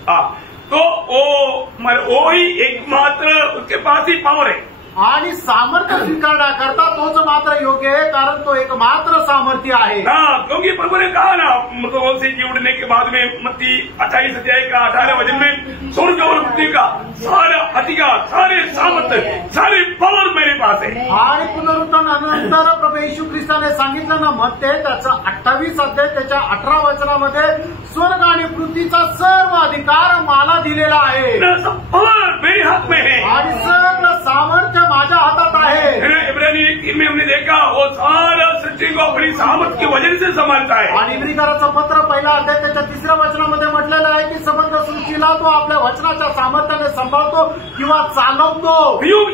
हाँ, तो वो ही एकमात्र उसके पास ही पावर है। आणि सामर्थ्य स्वीकारण्याकरता तोच मात्र योग्य आहे, कारण तो एक मात्र सामर्थ्य आहे. हाँ, क्योंकि प्रभु ने कहा ना मृतकों से जी उठने के बाद में मत्ती 28 अध्याय का 18 वचन में स्वर्ग और पृथ्वी का सारा अधिकार, सारे सामर्थ्य, सारी पावर मेरे पास है। आणि पुनरुत्थानानंतर प्रभू येशू ख्रिस्ताने सांगितलं ना मत्ते त्याचा 28 अध्याय त्याच्या 18 वचनामध्ये स्वर्ग आणि पृथ्वीचा सर्व अधिकार मला दिलेला आहे. पावर मेरे हाथ में है आणि सगळं सामर्थ्य माझ्या हातात आहे. इब्रानी 1:3 में हमने देखा वो सारा सृष्टि को अपनी सामर्थ्य की वजह से संभालता है। आणि इब्रिकराचं पत्र पहिला अध्याय त्याच्या 3ऱ्या वचनामध्ये म्हटलेलं आहे की समग्र सृष्टीला तो आपल्या वचनाच्या सामर्थ्याने सांभाळतो किंवा चालवतो.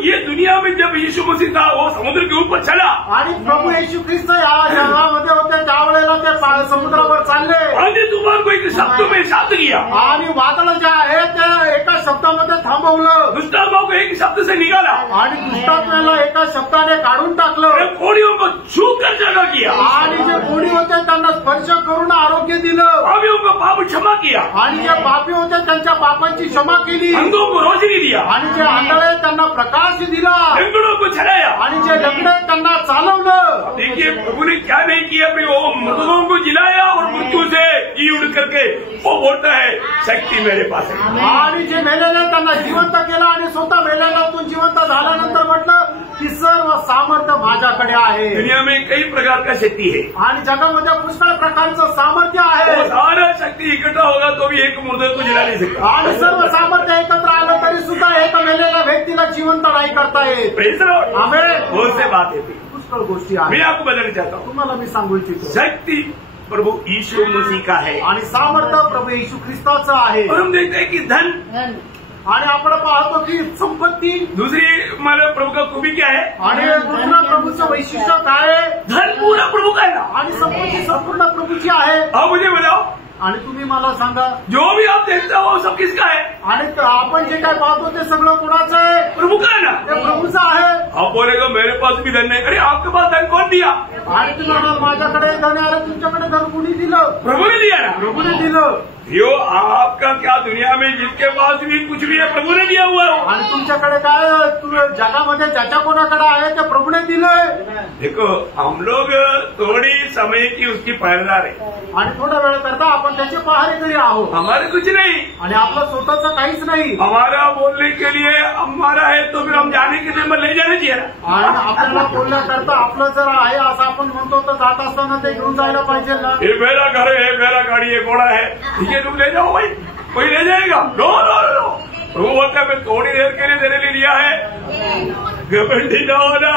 ये दुनिया में जब यीशु मसीह था वो समुद्र के ऊपर चला आणि प्रभू येशू ख्रिस्त या जगामध्ये होते त्यावेळेला ते समुद्रावर चालले. आंधी तूफान को एक शब्द में शांत किया आणि वादळ जे आहे ते एका शब्दामध्ये थांबवलं. दुष्टात्मा को एक शब्द से निकाला आणि दुष्टात्म्याला एका शब्दाने काढून टाकलं. कोड़ियों को छू कर जगा किया आणि जे कोणी होते त्यांना स्पर्श करून आरोग्य दिलं. पापियों को पाप क्षमा किया आणि जे पापी होते त्यांच्या पापांची क्षमा केली. अंधों को रोशनी दिया आणि जे आंधळे त्यांना प्रकाश दिला. लंगड़ों को चलाया आणि जे लंगडे त्यांना चालवलं. देखिए प्रभु ने क्या नहीं किया, वो मृतकों को जिलाया और मृत्यू से जी उड़ करके वो बोलता है शक्ति मेरे पास है। आणि जे मेलेले त्यांना जिवंत केलं आणि स्वतः मेलेल्यातून जिवंत झाल्यानंतर म्हटलं की सर्व सामर्थ्य माझ्याकडे आहे. दुनिया में कई प्रकार का शक्ती है आणि जगामध्ये पुष्कळ प्रकारचं सामर्थ्य आहे. वो सारा शक्ति इकट्ठा होगा तो भी एक मुर्दे को जिला नहीं सकता। आणि सर्व सामर्थ्य एकत्र आलं तरी सुद्धा एक मेलेल्या व्यक्तीला जिवंत नाही करता येत. Praise the lord. आमेन। बहुत से बातें थी, पुष्कळ गोष्टी मैं आहेत. आपको बताना चाहता हूँ तुम्हाला मी सांगू इच्छितो शक्ति प्रभु यीशु मसीह का है आणि सामर्थ्य प्रभू येशू ख्रिस्ताचं आहे. और हम देखते हैं कि धन आणि आपण पाहतो की संपत्ती, दूसरी मतलब प्रभु का खूबी क्या है, आणि पूर्ण प्रभूचं वैशिष्ट्य काय आहे, धन पूरा प्रभु का है ना, आणि संपत्ती संपूर्ण प्रभूची आहे. आप मुझे बताओ आणि तुम्ही मला सांगा, जो भी आप देखते हो वो सब किसका है, आणि आपण जे काय पाहतो ते सगळं कोणाचं आहे, प्रभु का है ना, ते प्रभूचं आहे. आप बोलेगा मेरे पास भी धन नहीं, अरे आपके पास धन कौन दिया, आणि तुम्ही म्हणाल माझ्याकडे धन आहे, तुमच्याकडे धन कुणी दिलं, प्रभु ने दिया ना. प्रभूने दिलं. यो आपका क्या दुनिया में जिसके पास भी कुछ भी है प्रभु ने दिया हुआ है. आणि तुमच्याकडे काय जगामध्ये ज्याच्या कोणाकडे आहे ते प्रभूने दिलंय. देखो हम लोग थोड़ी समय की उसकी पहरेदार है, आणि थोडा वेळ करता आपण त्याचे पहारेकरी आहोत, हमारे कुछ नहीं, आणि आपलं स्वतःचं काहीच नाही. हमारा बोलने के लिए हमारा है तो फिर हम जाने के लिए ले जाना चाहिए ना. आणि आपल्याला बोलण्याकरता आपलं जर आहे असं आपण म्हणतो तर जात असताना ते घेऊन जायला पाहिजे ना. ये मेरा घर है, मेरा गाड़ी है, घोड़ा है, ठीक है तुम ले जाओ भाई, कोई ले जाएगा. नो नो नो, प्रभु बोलता है मैं थोड़ी देर के लिए तेरे लिए लिया है, घमंडी ना होना,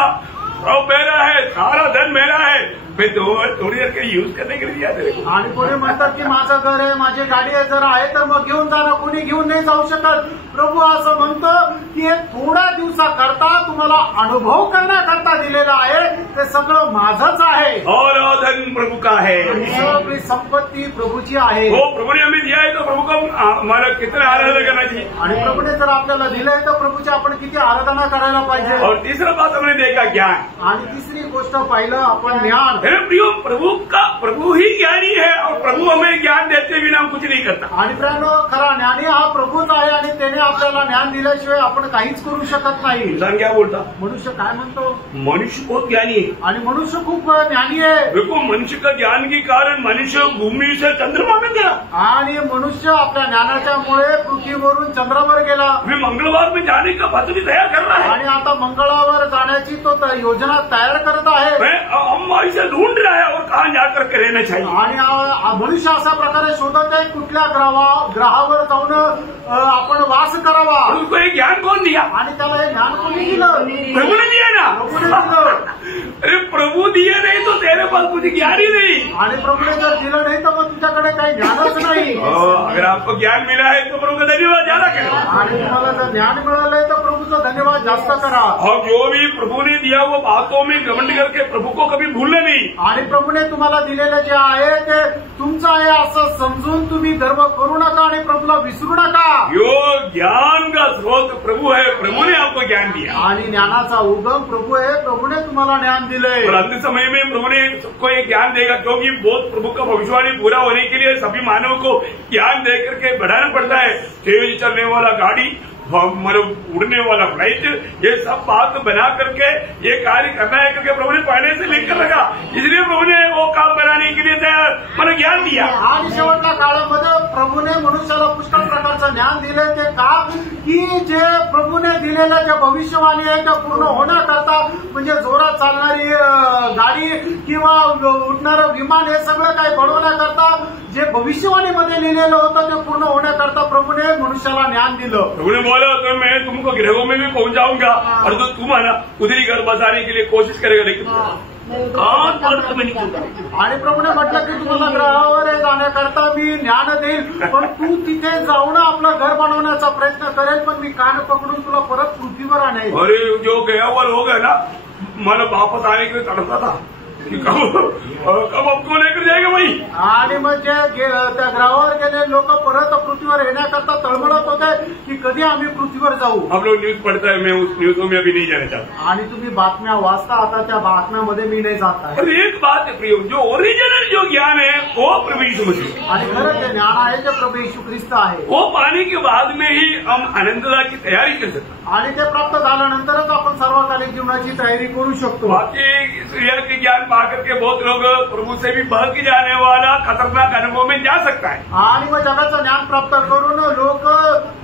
अब मेरा है, सारा धन मेरा है, मैं थोड़ी देर के यूज करने के लिए दिया तेरे को. आणि कोणी म्हणतात की माझं घर आहे, माझी गाडी आहे, जर आहे तर मग घेऊन जा ना. कोणी घेऊन नाही जाऊ शकत. प्रभू असं म्हणतो की हे थोड्या दिवसाकरता तुम्हाला अनुभव करण्याकरता दिलेलं आहे, ते सगळं माझंच आहे. और धन प्रभु का है, सगळी संपत्ती प्रभूची आहे. वो प्रभु ने हमें दिया है तो प्रभु को हमारा कितना आराधना करना चाहिए. आणि प्रभूने जर आपल्याला दिलंय तर प्रभूची आपण किती आराधना करायला पाहिजे. और तीसरा बात हमने देखा ज्ञान. आणि तिसरी गोष्ट पाहिलं आपण ज्ञान. मेरे प्रियो प्रभु ही ज्ञानी है, और प्रभु हमें ज्ञान देते बिना हम कुछ नहीं करता. आणि प्रियानो खरा ज्ञानी हा प्रभूच आहे, आणि त्याने आपल्याला ज्ञान दिल्याशिवाय आपण काहीच करू शकत नाही. इंसान क्या बोलता, मनुष्य काय म्हणतो, मनुष्य बहुत ज्ञानी है. आणि मनुष्य खूप ज्ञानी आहे. देखो मनुष्य का ज्ञान के कारण मनुष्य भूमि से चंद्रमा में गया, आणि मनुष्य आपल्या ज्ञानाच्यामुळे पृथ्वीवरून चंद्रावर गेला, अभी मंगलवार में जाने का पद्धति तैयार कर रहा है. आणि आता मंगळावर जाण्याची तो योजना तयार करत आहे. हम ऐसे ढूंढ रहा है और कहाँ जाकर के रहना चाहिए. आणि मनुष्य अशा प्रकारे शोधत आहे कुठल्या ग्रहावर जाऊन आपण वास करावा. और उसको ये ज्ञान कौन दिया, आणि त्याला हे ज्ञान कोणी दिलं, प्रभु ने दिया ना. प्रभूने दिलं. अरे प्रभु दिए नहीं तो तेरे पास कुछ ज्ञान ही नहीं. आणि प्रभूने जर दिलं नाही तर मग तुझ्याकडे काही ज्ञानच नाही. अगर आपको ज्ञान मिला है तो प्रभु का धन्यवाद ज्यादा करो. आणि तुम्हाला जर ज्ञान मिळालंय तर प्रभूचं धन्यवाद जास्त करा. और जो भी प्रभु ने दिया वो बातों में घमंड करके प्रभु को कभी भूलना नहीं. आणि प्रभूने तुम्हाला दिलेलं जे आहे ते तुमचं आहे असं समजून तुम्ही गर्व करू नका आणि प्रभूला विसरू नका. यो ज्ञान का स्रोत प्रभु है, प्रभु ने आपको ज्ञान दिया. आणि ज्ञानाचा उगम प्रभू आहे, प्रभूने तुम्हाला ज्ञान दिलंय. और अंत समय में प्रभु ने सबको ये ज्ञान देगा, क्योंकि बहुत प्रभु का भविष्यवाणी पूरा होने के लिए सभी मानव को ज्ञान दे करके बढ़ाना पड़ता है. तेज चलने वाला गाड़ी, मतलब उड़ने वाला फ्लाइट, ये सब बात बना करके ये कार्य करना है, क्योंकि प्रभु ने पहले से लेकर रखा, इसलिए प्रभु ने वो काम बनाने के लिए तयार मला ज्ञान दिया. आणि शेवटच्या काळामध्ये प्रभूने मनुष्याला पुष्कळ प्रकारचं ज्ञान दिलंय. ते का की जे प्रभूने दिलेलं जे भविष्यवाणी आहे ते पूर्ण होण्याकरता, म्हणजे जोरात चालणारी गाडी किंवा उडणारं विमान हे सगळं काही बनवण्याकरता जे भविष्यवाणीमध्ये लिहिलेलं होतं ते पूर्ण होण्याकरता प्रभूने मनुष्याला ज्ञान दिलं. प्रभु ने बोला तो मैं तुमको ग्रहों में भी पहुंचाऊंगा, और तो तुम है ना उधर ही घर बसाने के लिए कोशिश करेगा, लेकिन आणि प्रभूने म्हटलं की तुम्हाला ग्रहावर जाण्याकरता मी ज्ञान देईल, पण तू तिथे जाऊन आपलं घर बनवण्याचा प्रयत्न करेल, पण मी कान पकडून तुला परत पृथ्वीवर आणेल. अरे जो गया हुआ लोग है ना, मला वापस आने के लिए तड़पता था कि कब आपको लेकर जाएगा भाई. आणि मग जे त्या ग्रहावर गेले लोक परत पृथ्वीवर येण्याकरता तळमळत होते की कधी आम्ही पृथ्वीवर जाऊ. हम लोग न्यूज पढ़ता है, मैं उस न्यूजों में अभी नहीं जाना चाहता. आणि तुम्ही बातम्या वाचता, आता त्या बातम्यामध्ये मी नाही जात आहे. और एक बात है प्रियो, जो ओरिजिनल जो ज्ञान है वो प्रभु यीशु मसीह, आणि खरं जे ज्ञान आहे ते प्रभू येशू ख्रिस्त आहे. वो पाने के बाद में ही हम अनंतता की तैयारी कर सकते. आणि ते प्राप्त झाल्यानंतरच आपण सर्वकालिक जीवनाची तयारी करू शकतो. बाकी रियल के ज्ञान पा करके बहुत लोग प्रभु से भी बहक जाने वाला खतरनाक अनुभव में जा सकता है. आणि मग जगाचं ज्ञान प्राप्त करून लोक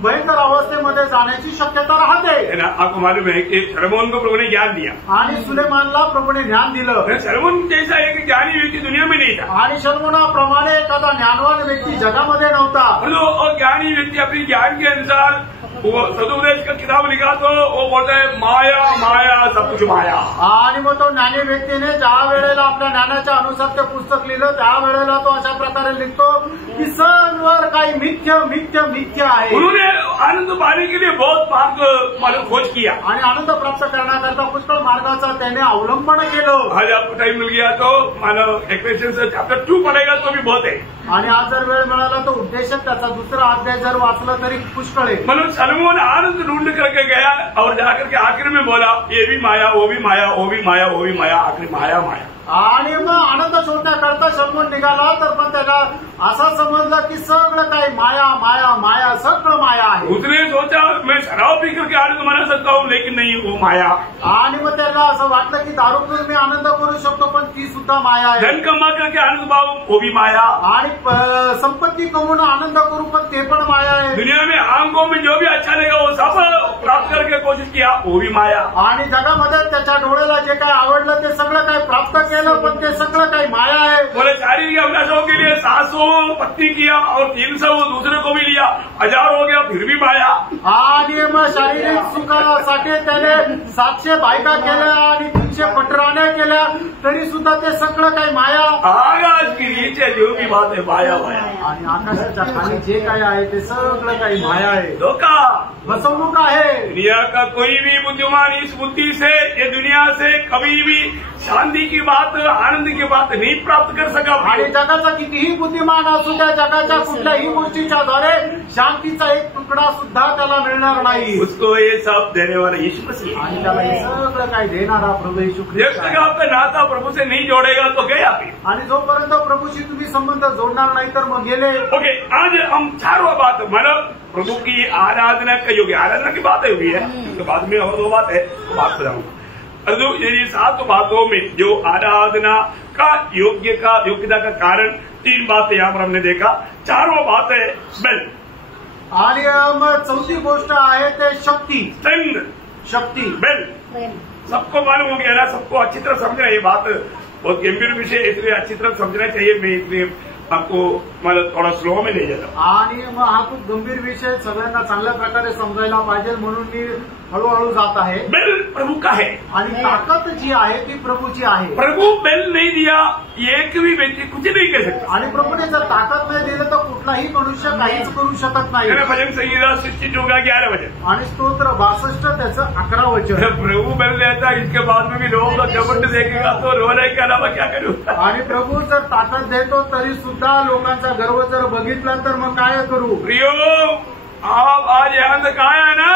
भयंकर अवस्थेमध्ये जाण्याची शक्यता राहते. आपको मालूम है कि सलोमोन को प्रभु ने ज्ञान दिया, आणि सुलेमानला प्रभूने ज्ञान दिलं. सलोमोन जैसा एक ज्ञानी व्यक्ति दुनिया में नहीं था. आणि सलोमोनाप्रमाणे एखादा ज्ञानवान व्यक्ती जगामध्ये नव्हता. और ज्ञानी व्यक्ति अपनी ज्ञान के अनुसार वो सदुपदेश का किताब लिखा तो वो बोलता है माया माया सब कुछ माया. आणि मग तो ज्ञानी व्यक्तीने ज्या वेळेला आपल्या ज्ञानाच्या अनुसार ते पुस्तक लिहिलं त्या वेळेला तो अशा प्रकारे लिखतो की सर्व काही मिथ्य मिथ्य मिथ्य आहे. उन्होंने आनंद पाने के लिए बहुत मार्ग मालूम खोज किया। आणि आनंद प्राप्त करण्याकरता पुष्कळ मार्गाचा त्याने अवलंबन केलं। आज आपको टाइम मिल गया तो मानव इक्वेशंस चैप्टर 2 पढ़ेगा तो भी बहुत है। आणि आज जर वेळ मिळाला तो उद्देशक त्याचा दुसरा अध्याय जर वाचला तरी पुष्कळ आहे। मतलब सलमोन आनंद ढूंढ करके गया और जाकर के आखिर में बोला ये भी माया, वो भी माया, वो भी माया, वो भी माया, आखिर माया माया। आणि मग आनंद शोधण्याकरता शलमोन निघाला तर पण त्याला असं समजलं की सगळं काही माया माया माया, सगळं माया आहे। उसने सोचा मैं शराब पी करके आनंद मना सकता हूँ, लेकिन नहीं, वो माया। आणि मग त्याला असं वाटलं की दारू पिऊन मी आनंद करू शकतो, पण ती सुद्धा माया आहे। धन कमा करके आनंद पाऊं, वो भी माया। आणि संपत्ती कमवून आनंद करू, पण ते पण माया आहे। दुनिया में आंखों में जो भी अच्छा लगा वो सब प्राप्त करके कोशिश किया, वो भी माया। आणि जगामध्ये त्याच्या डोळ्याला जे काय आवडलं ते सगळं काही प्राप्त केलं, पण ते सगळं काही माया आहे। बोले शारीरिक अभ्यासों के लिए 700 पत्नी किया और 300 दूसरे को भी लिया, 1000 हो गया, फिर भी माया। आणि मग शारीरिक सुखासाठी त्याने 700 बायका केल्या आणि 300 पटराण्या केल्या, तरी सुद्धा ते सगळं काही माया। आकाश के नीचे जो भी बात है माया माया। आणि आकाशाच्या खाली जे काही आहे ते सगळं काही माया आहे, धोखा, फसवणूक आहे। दुनिया का कोई भी बुद्धिमान इस बुद्धि से ये दुनिया से कभी भी शांति की बात, आनंद की बात नहीं प्राप्त कर सका। आणि जगाचा कितीही बुद्धिमान असू त्या जगाच्या कुठल्याही गोष्टीच्या द्वारे शांतीचा एक तुकडा सुद्धा त्याला मिळणार नाही। उसको ये सब देने वाला यीशु मसीह। आणि त्याला हे सगळं काही देणारा प्रभू येशू जब ख्रिस्त तक आहे। आपका नाता प्रभु से नहीं जोड़ेगा तो गया फिर। आणि जोपर्यंत प्रभूशी तुम्ही संबंध जोडणार नाही तर मग गेले। ओके, आज हम चारों बात मतलब प्रभु की आराधना का योग्य आराधना की बात हुई है, उसके बाद में और 2 बात है, बात बताऊंगा। ये 7 बातों में जो आराधना का योग्यता का कारण 3 बातें यहाँ पर हमने देखा। चारों बातें बेल, आणि मग चौथी गोष्ट आहे ते शक्ती। स्ट्रेंथ, शक्ती, बेल, सबको मालूम हो गया ना, सबको अच्छी तरह समझना। ये बात बहुत गंभीर विषय है, इसलिए अच्छी तरह समझना चाहिए। मैं इसलिए आपको मतलब थोड़ा स्लो में ले जाता हूँ। आणि मग हा खूप गंभीर विषय सगळ्यांना चांगल्या प्रकारे समजायला पाहिजे, म्हणून मी हळूहळू जात आहे। बेल प्रभु का है आणि ताकद जी आहे ती प्रभूची आहे। प्रभु बेल नहीं दिया एक भी व्यक्ति कुछ नहीं कर सकता। आणि प्रभूने जर ताकद नाही दिलं तर कुठलाही मनुष्य काहीच करू शकत नाही। भजन संहिता 62 का 11 वचन आणि स्तोत्र 62 त्याचं 11 वचन। प्रभु बेल देता, इसके बाद में भी लोग घमंड देखेगा तो रोने के अलावा क्या करूँ। आणि प्रभू जर ताकद देतो तरी सुद्धा लोकांचा गर्व जर बघितला तर मग काय करू। प्रियो, आप आज यहाँ तक आया ना,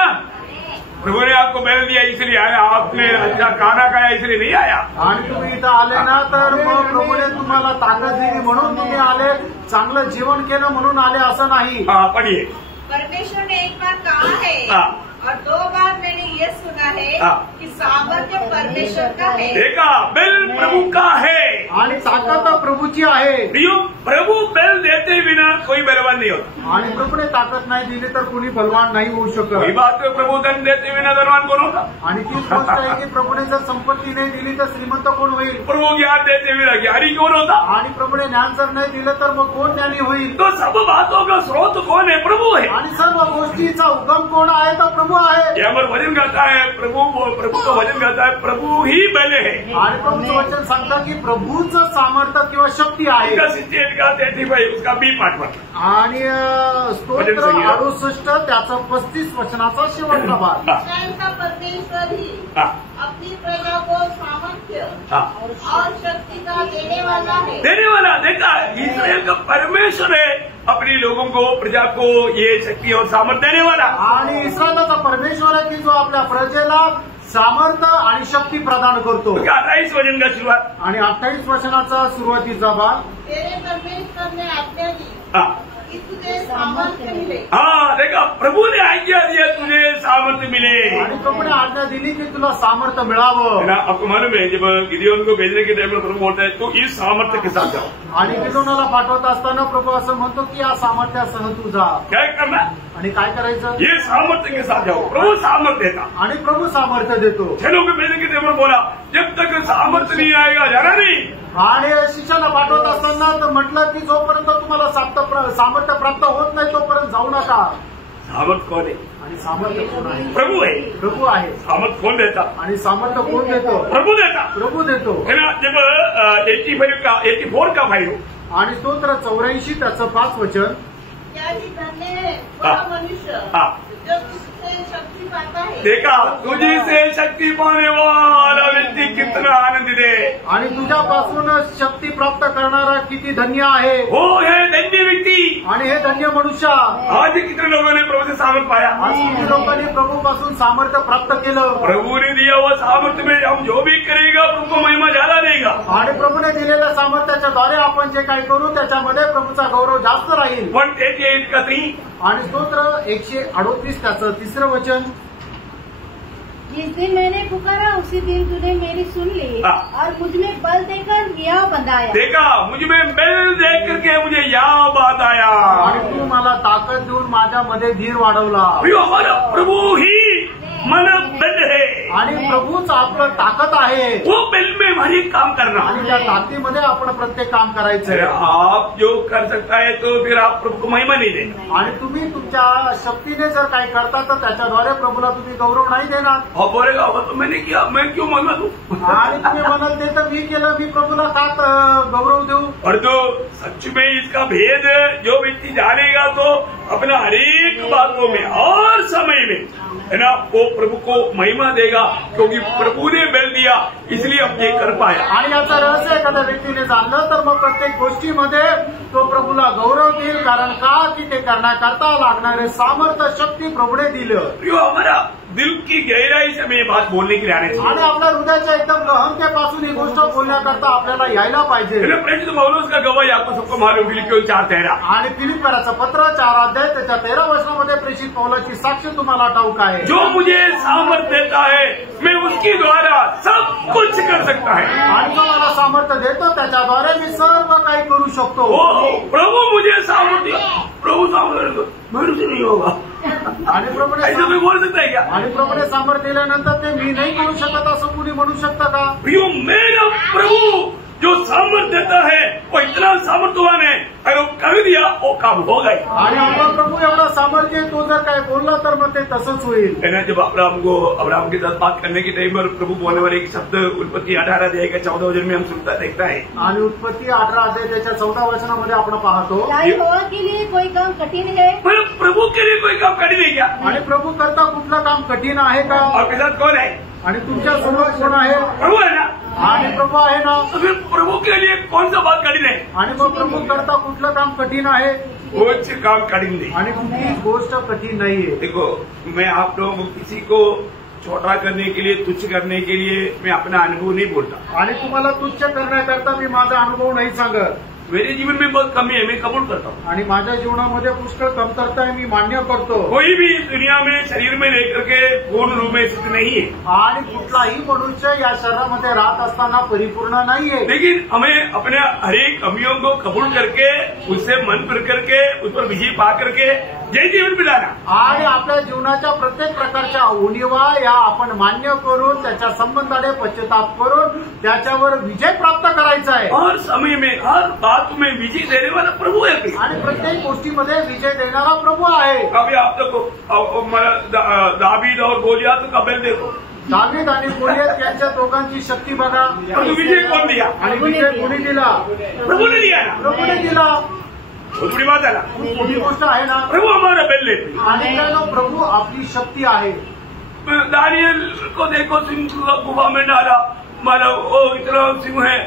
प्रभु ने आपको बेल दिया इसलिए आया, आपने अच्छा खाना खाया इसलिए नहीं आया। आणि तुम्ही इथं आले ना तर मग प्रभूने तुम्हाला ताकद दिली म्हणून तुम्ही आले, चांगलं जेवण केलं म्हणून आले असं नाही। पढ़िए। परमेश्वर ने एक बार कहा है और 2 बार मैंने ये सुना है कि सामर्थ्य परमेश्वर का है। देखा, बेल प्रभु का है आणि ताकद प्रभूची आहे। प्रियो, प्रभु बेल देते बिना कोई बलवान नहीं होता। आणि प्रभूने ताकद नाही दिली तर कोणी बलवान नाही होऊ वही शकत। बात है, प्रभु धन देते बिना धनवान कौन होता। आणि तीच गोष्ट आहे की प्रभूने जर संपत्ती नाही दिली तर श्रीमंत कोण होईल। प्रभु ज्ञान देते बिना ज्ञानी कौन होता। आणि प्रभूने ज्ञान जर नाही दिलं तर मग कोण ज्ञानी होईल। तो सब बातों का स्रोत कौन है, प्रभु है। आणि सर्व गोष्टीचा उगम कोण आहे तर प्रभू आहे। यहाँ पर वचन करता है प्रभु का वचन करता है प्रभु ही बेल है। आणि प्रभूचं वचन सांगतं की प्रभूचं सामर्थ्य किंवा शक्ती आहे। उसका 68 का 35 उसका बी पाठ पर। आणि स्तोत्र 68 त्याचा 35 वचनाचा शेवटचा भाग। इस्राएल का परमेश्वर ही अपनी प्रजा को सामर्थ्य और शक्ति का देने वाला है। देने वाला, देखा, इस्राएल का परमेश्वर है, अपनी लोगों को, प्रजा को ये शक्ति और सामर्थ्य देने वाला। आणि इस्रायलाचा परमेश्वर आहे की जो आपल्या प्रजेला सामर्थ्य आणि शक्ती प्रदान करतो। 28 वचन का शुरुआत आणि 28 वचनाचा सुरुवातीचा भाग। तेरे परमेश्वर ने आज्ञा दी हाँ कि तुझे सामर्थ्य मिले। हाँ, देखा, प्रभु ने आज्ञा दिया तुझे सामर्थ्य मिले। आणि प्रभूने आज्ञा दिली की तुला सामर्थ्य मिळावं। ना, आपको मालूम है जब गिदियोन को भेजने के टाइम में प्रभु बोलता है तो इस सामर्थ्य के साथ जाओ। आणि गिदोनाला पाठवत असताना प्रभू असं म्हणतो की या सामर्थ्यासह तू जा। क्या करना, आणि काय करायचं, ये सामर्थ्य के साथ जाओ। प्रभु सामर्थ्य देता। आणि प्रभू सामर्थ्य देतो। चलो को भेजने के टाइम में बोला जब तक सामर्थ्य नहीं आएगा जाना नहीं। आणि शिष्याला पाठवत असताना तर म्हटलं की जोपर्यंत तुम्हाला सामर्थ्य प्राप्त होत नाही तोपर्यंत जाऊ नका। सामर्थ्य कौन है? आणि सामर्थ्य कोण आहे? प्रभु है। प्रभू आहे। सामर्थ्य कौन देता? आणि सामर्थ्य कोण देतो? प्रभु देता। प्रभू देतो। है ना, जब 84 का 5 आणि स्तोत्र 84 त्याचं 5 वचन। क्या जी धन्य है वह मनुष्य जो देखा तुझी से शक्ति पाने वाला व्यक्ति कितना आनंदित है। आणि तुझ्यापासून शक्ती प्राप्त करणारा किती धन्य आहे। वो है धन्य व्यक्ति। आणि हे धन्य मनुष्य। आज कितने लोगों ने प्रभु से सामर्थ्य पाया। आज किती लोकांनी प्रभूपासून सामर्थ्य प्राप्त केलं। प्रभु ने दिया हुआ सामर्थ्य में हम जो भी करेगा प्रभु को महिमा ज्यादा देगा। आणि प्रभूने दिलेल्या सामर्थ्याच्या द्वारे आपण जे काही करू त्याच्यामध्ये प्रभूचा गौरव जास्त राहील। 138 का 3 आणि स्तोत्र 138 त्याचं 3रं वचन। जिस दिन मैंने पुकारा उसी दिन तूने मेरी सुन ली और मुझ में बल देकर नियाव बंधाया। देखा मुझ में बल देख करके मुझे याव बांधाया। आणि तू मला ताकद देऊन माझ्यामध्ये धीर वाढवला। हमारा प्रभु ही मन बल है। आणि प्रभूच आपलं ताकद आहे। वो बल में हमारी काम करना। आणि त्या ताकदीमध्ये आपण प्रत्येक काम करायचं। आप जो कर सकता है तो फिर आप प्रभु को महिमा नहीं देना। आणि तुम्ही तुमच्या शक्तीने जर काही करता तर त्याच्याद्वारे प्रभूला तुम्ही गौरव नाही देणार। और बोलेगा तो मैंने किया मैं क्यों महिमा दूं। आणि तुम्ही म्हणाल ते तर मी केलं मी प्रभूला का गौरव देऊ। और जो सच में इसका भेद जो व्यक्ति जानेगा तो अपना हरेक बातों में और समय में है ना वो प्रभु को महिमा देगा क्योंकि प्रभु ने बल दिया इसलिए हम ये कर पाया। आणि याचा रहस्य एखाद्या व्यक्तीने जाणलं तर मग प्रत्येक गोष्टीमध्ये तो प्रभूला गौरव देईल कारण का की ते करण्याकरता लागणारे सामर्थ्य शक्ती प्रभूने दिलं। हमारा दिल की गहराई से मैं बात बोलने के लिए आने चाहिए। आणि आपल्या हृदयाच्या एकदम गहनतेपासून ही गोष्ट बोलण्याकरता आपल्याला यायला पाहिजे। प्रेषित पौलुस का गवाही आपको सबको मालूम फिलिप्पियों 4:13 आणि फिलिप्पियराचं पत्र 4 अध्याय त्याच्या 13 वचनामध्ये प्रेषित पौलाची साक्ष तुम्हाला ठाऊक आहे। जो मुझे सामर्थ्य देता है मैं उसके द्वारा सब कुछ कर सकता है। आणि जो मला सामर्थ्य देतो त्याच्याद्वारे मी सर्व काही करू शकतो। प्रभु मुझे सामर्थ्य प्रभु सामर्थ्य मेरे से नहीं होगा। आणि प्रभूने ऐसा कोई बोल सकता है क्या। आणि प्रभूने सामर्थ्य दिल्यानंतर ते मी नाही करू शकत असं कुणी म्हणू शकतं का। प्रियो मेरा प्रभु जो सामर्थ्य देता है वो इतना सामर्थ्यवान है अगर वो कर दिया वो काम हो गए। आणि आपला प्रभू एवढा सामर्थ्य तो जर काय बोलला तर मग ते तसंच होईल। जब अब्राहम के साथ बात करने के टाइम पर प्रभु बोलने वाले एक शब्द उत्पत्ति 18 अध्याय का 14 वचन में हम सुनता देखता है। आणि उत्पत्ति 18 अध्याय त्याच्या 14 वचनामध्ये आपण पाहतो यहोवा के लिए कोई काम कठिन है। प्रभु के लिए कोई काम कठिन है क्या। आणि प्रभू करता कुठलं काम कठीण आहे का। आपके साथ कौन है। आणि तुमच्या समोर कोण आहे। प्रभु है ना। आणि प्रभू आहे ना। तो फिर प्रभु के लिए कौन सा बात कठिन है। आणि मग प्रभू करता कुठलं काम कठीण आहे। कुछ काम कठिन नहीं। आणि कुठली गोष्ट कठीण नाहीये। देखो मैं आप लोगों किसी को छोटा करने के लिए तुच्छ करने के लिए मैं अपना अनुभव नहीं बोलता। आणि तुम्हाला तुच्छ करण्याकरता मी माझा अनुभव नाही सांगत। मेरे जीवन में बहुत कमी है मैं कबूल करता हूँ। आणि माझ्या जीवनामध्ये पुष्कळ कमतरता आहे मी मान्य करतो। कोई भी इस दुनिया में शरीर में लेकर के पूर्ण रूप में स्थित नहीं है। आणि कुठलाही मनुष्य या शरीरामध्ये राहत असताना परिपूर्ण नाहीये। लेकिन हमें अपने हरेक कमियों को कबूल करके उससे मन फिर करके उस पर विजय पा करके जय जीवन मिळाला। आणि आपल्या जीवनाच्या प्रत्येक प्रकारच्या उणिवा या आपण मान्य करून त्याच्या संबंधाने पश्चाताप करून त्याच्यावर विजय प्राप्त करायचा आहे। हर समय में हर बात में विजय देने वाला प्रभु है। आणि प्रत्येक गोष्टीमध्ये विजय देणारा प्रभू आहे। अभी आप देखो दावीद और गोलियात का बल देखो। दावीद आणि गोलियत यांच्या दोघांची शक्ती बघा। विजय कोण दिया। आणि विजय कोणी दिला। प्रभूने दिया ना। प्रभूने दिला। बहुत बड़ी बात है ना। मोठी गोष्ट आहे ना। प्रभु हमारा बल लेते। आणि त्यानं प्रभू आपली शक्ती आहे। दानियल को देखो सिंह गुफा में डाला मतलब वो इतना सिंह है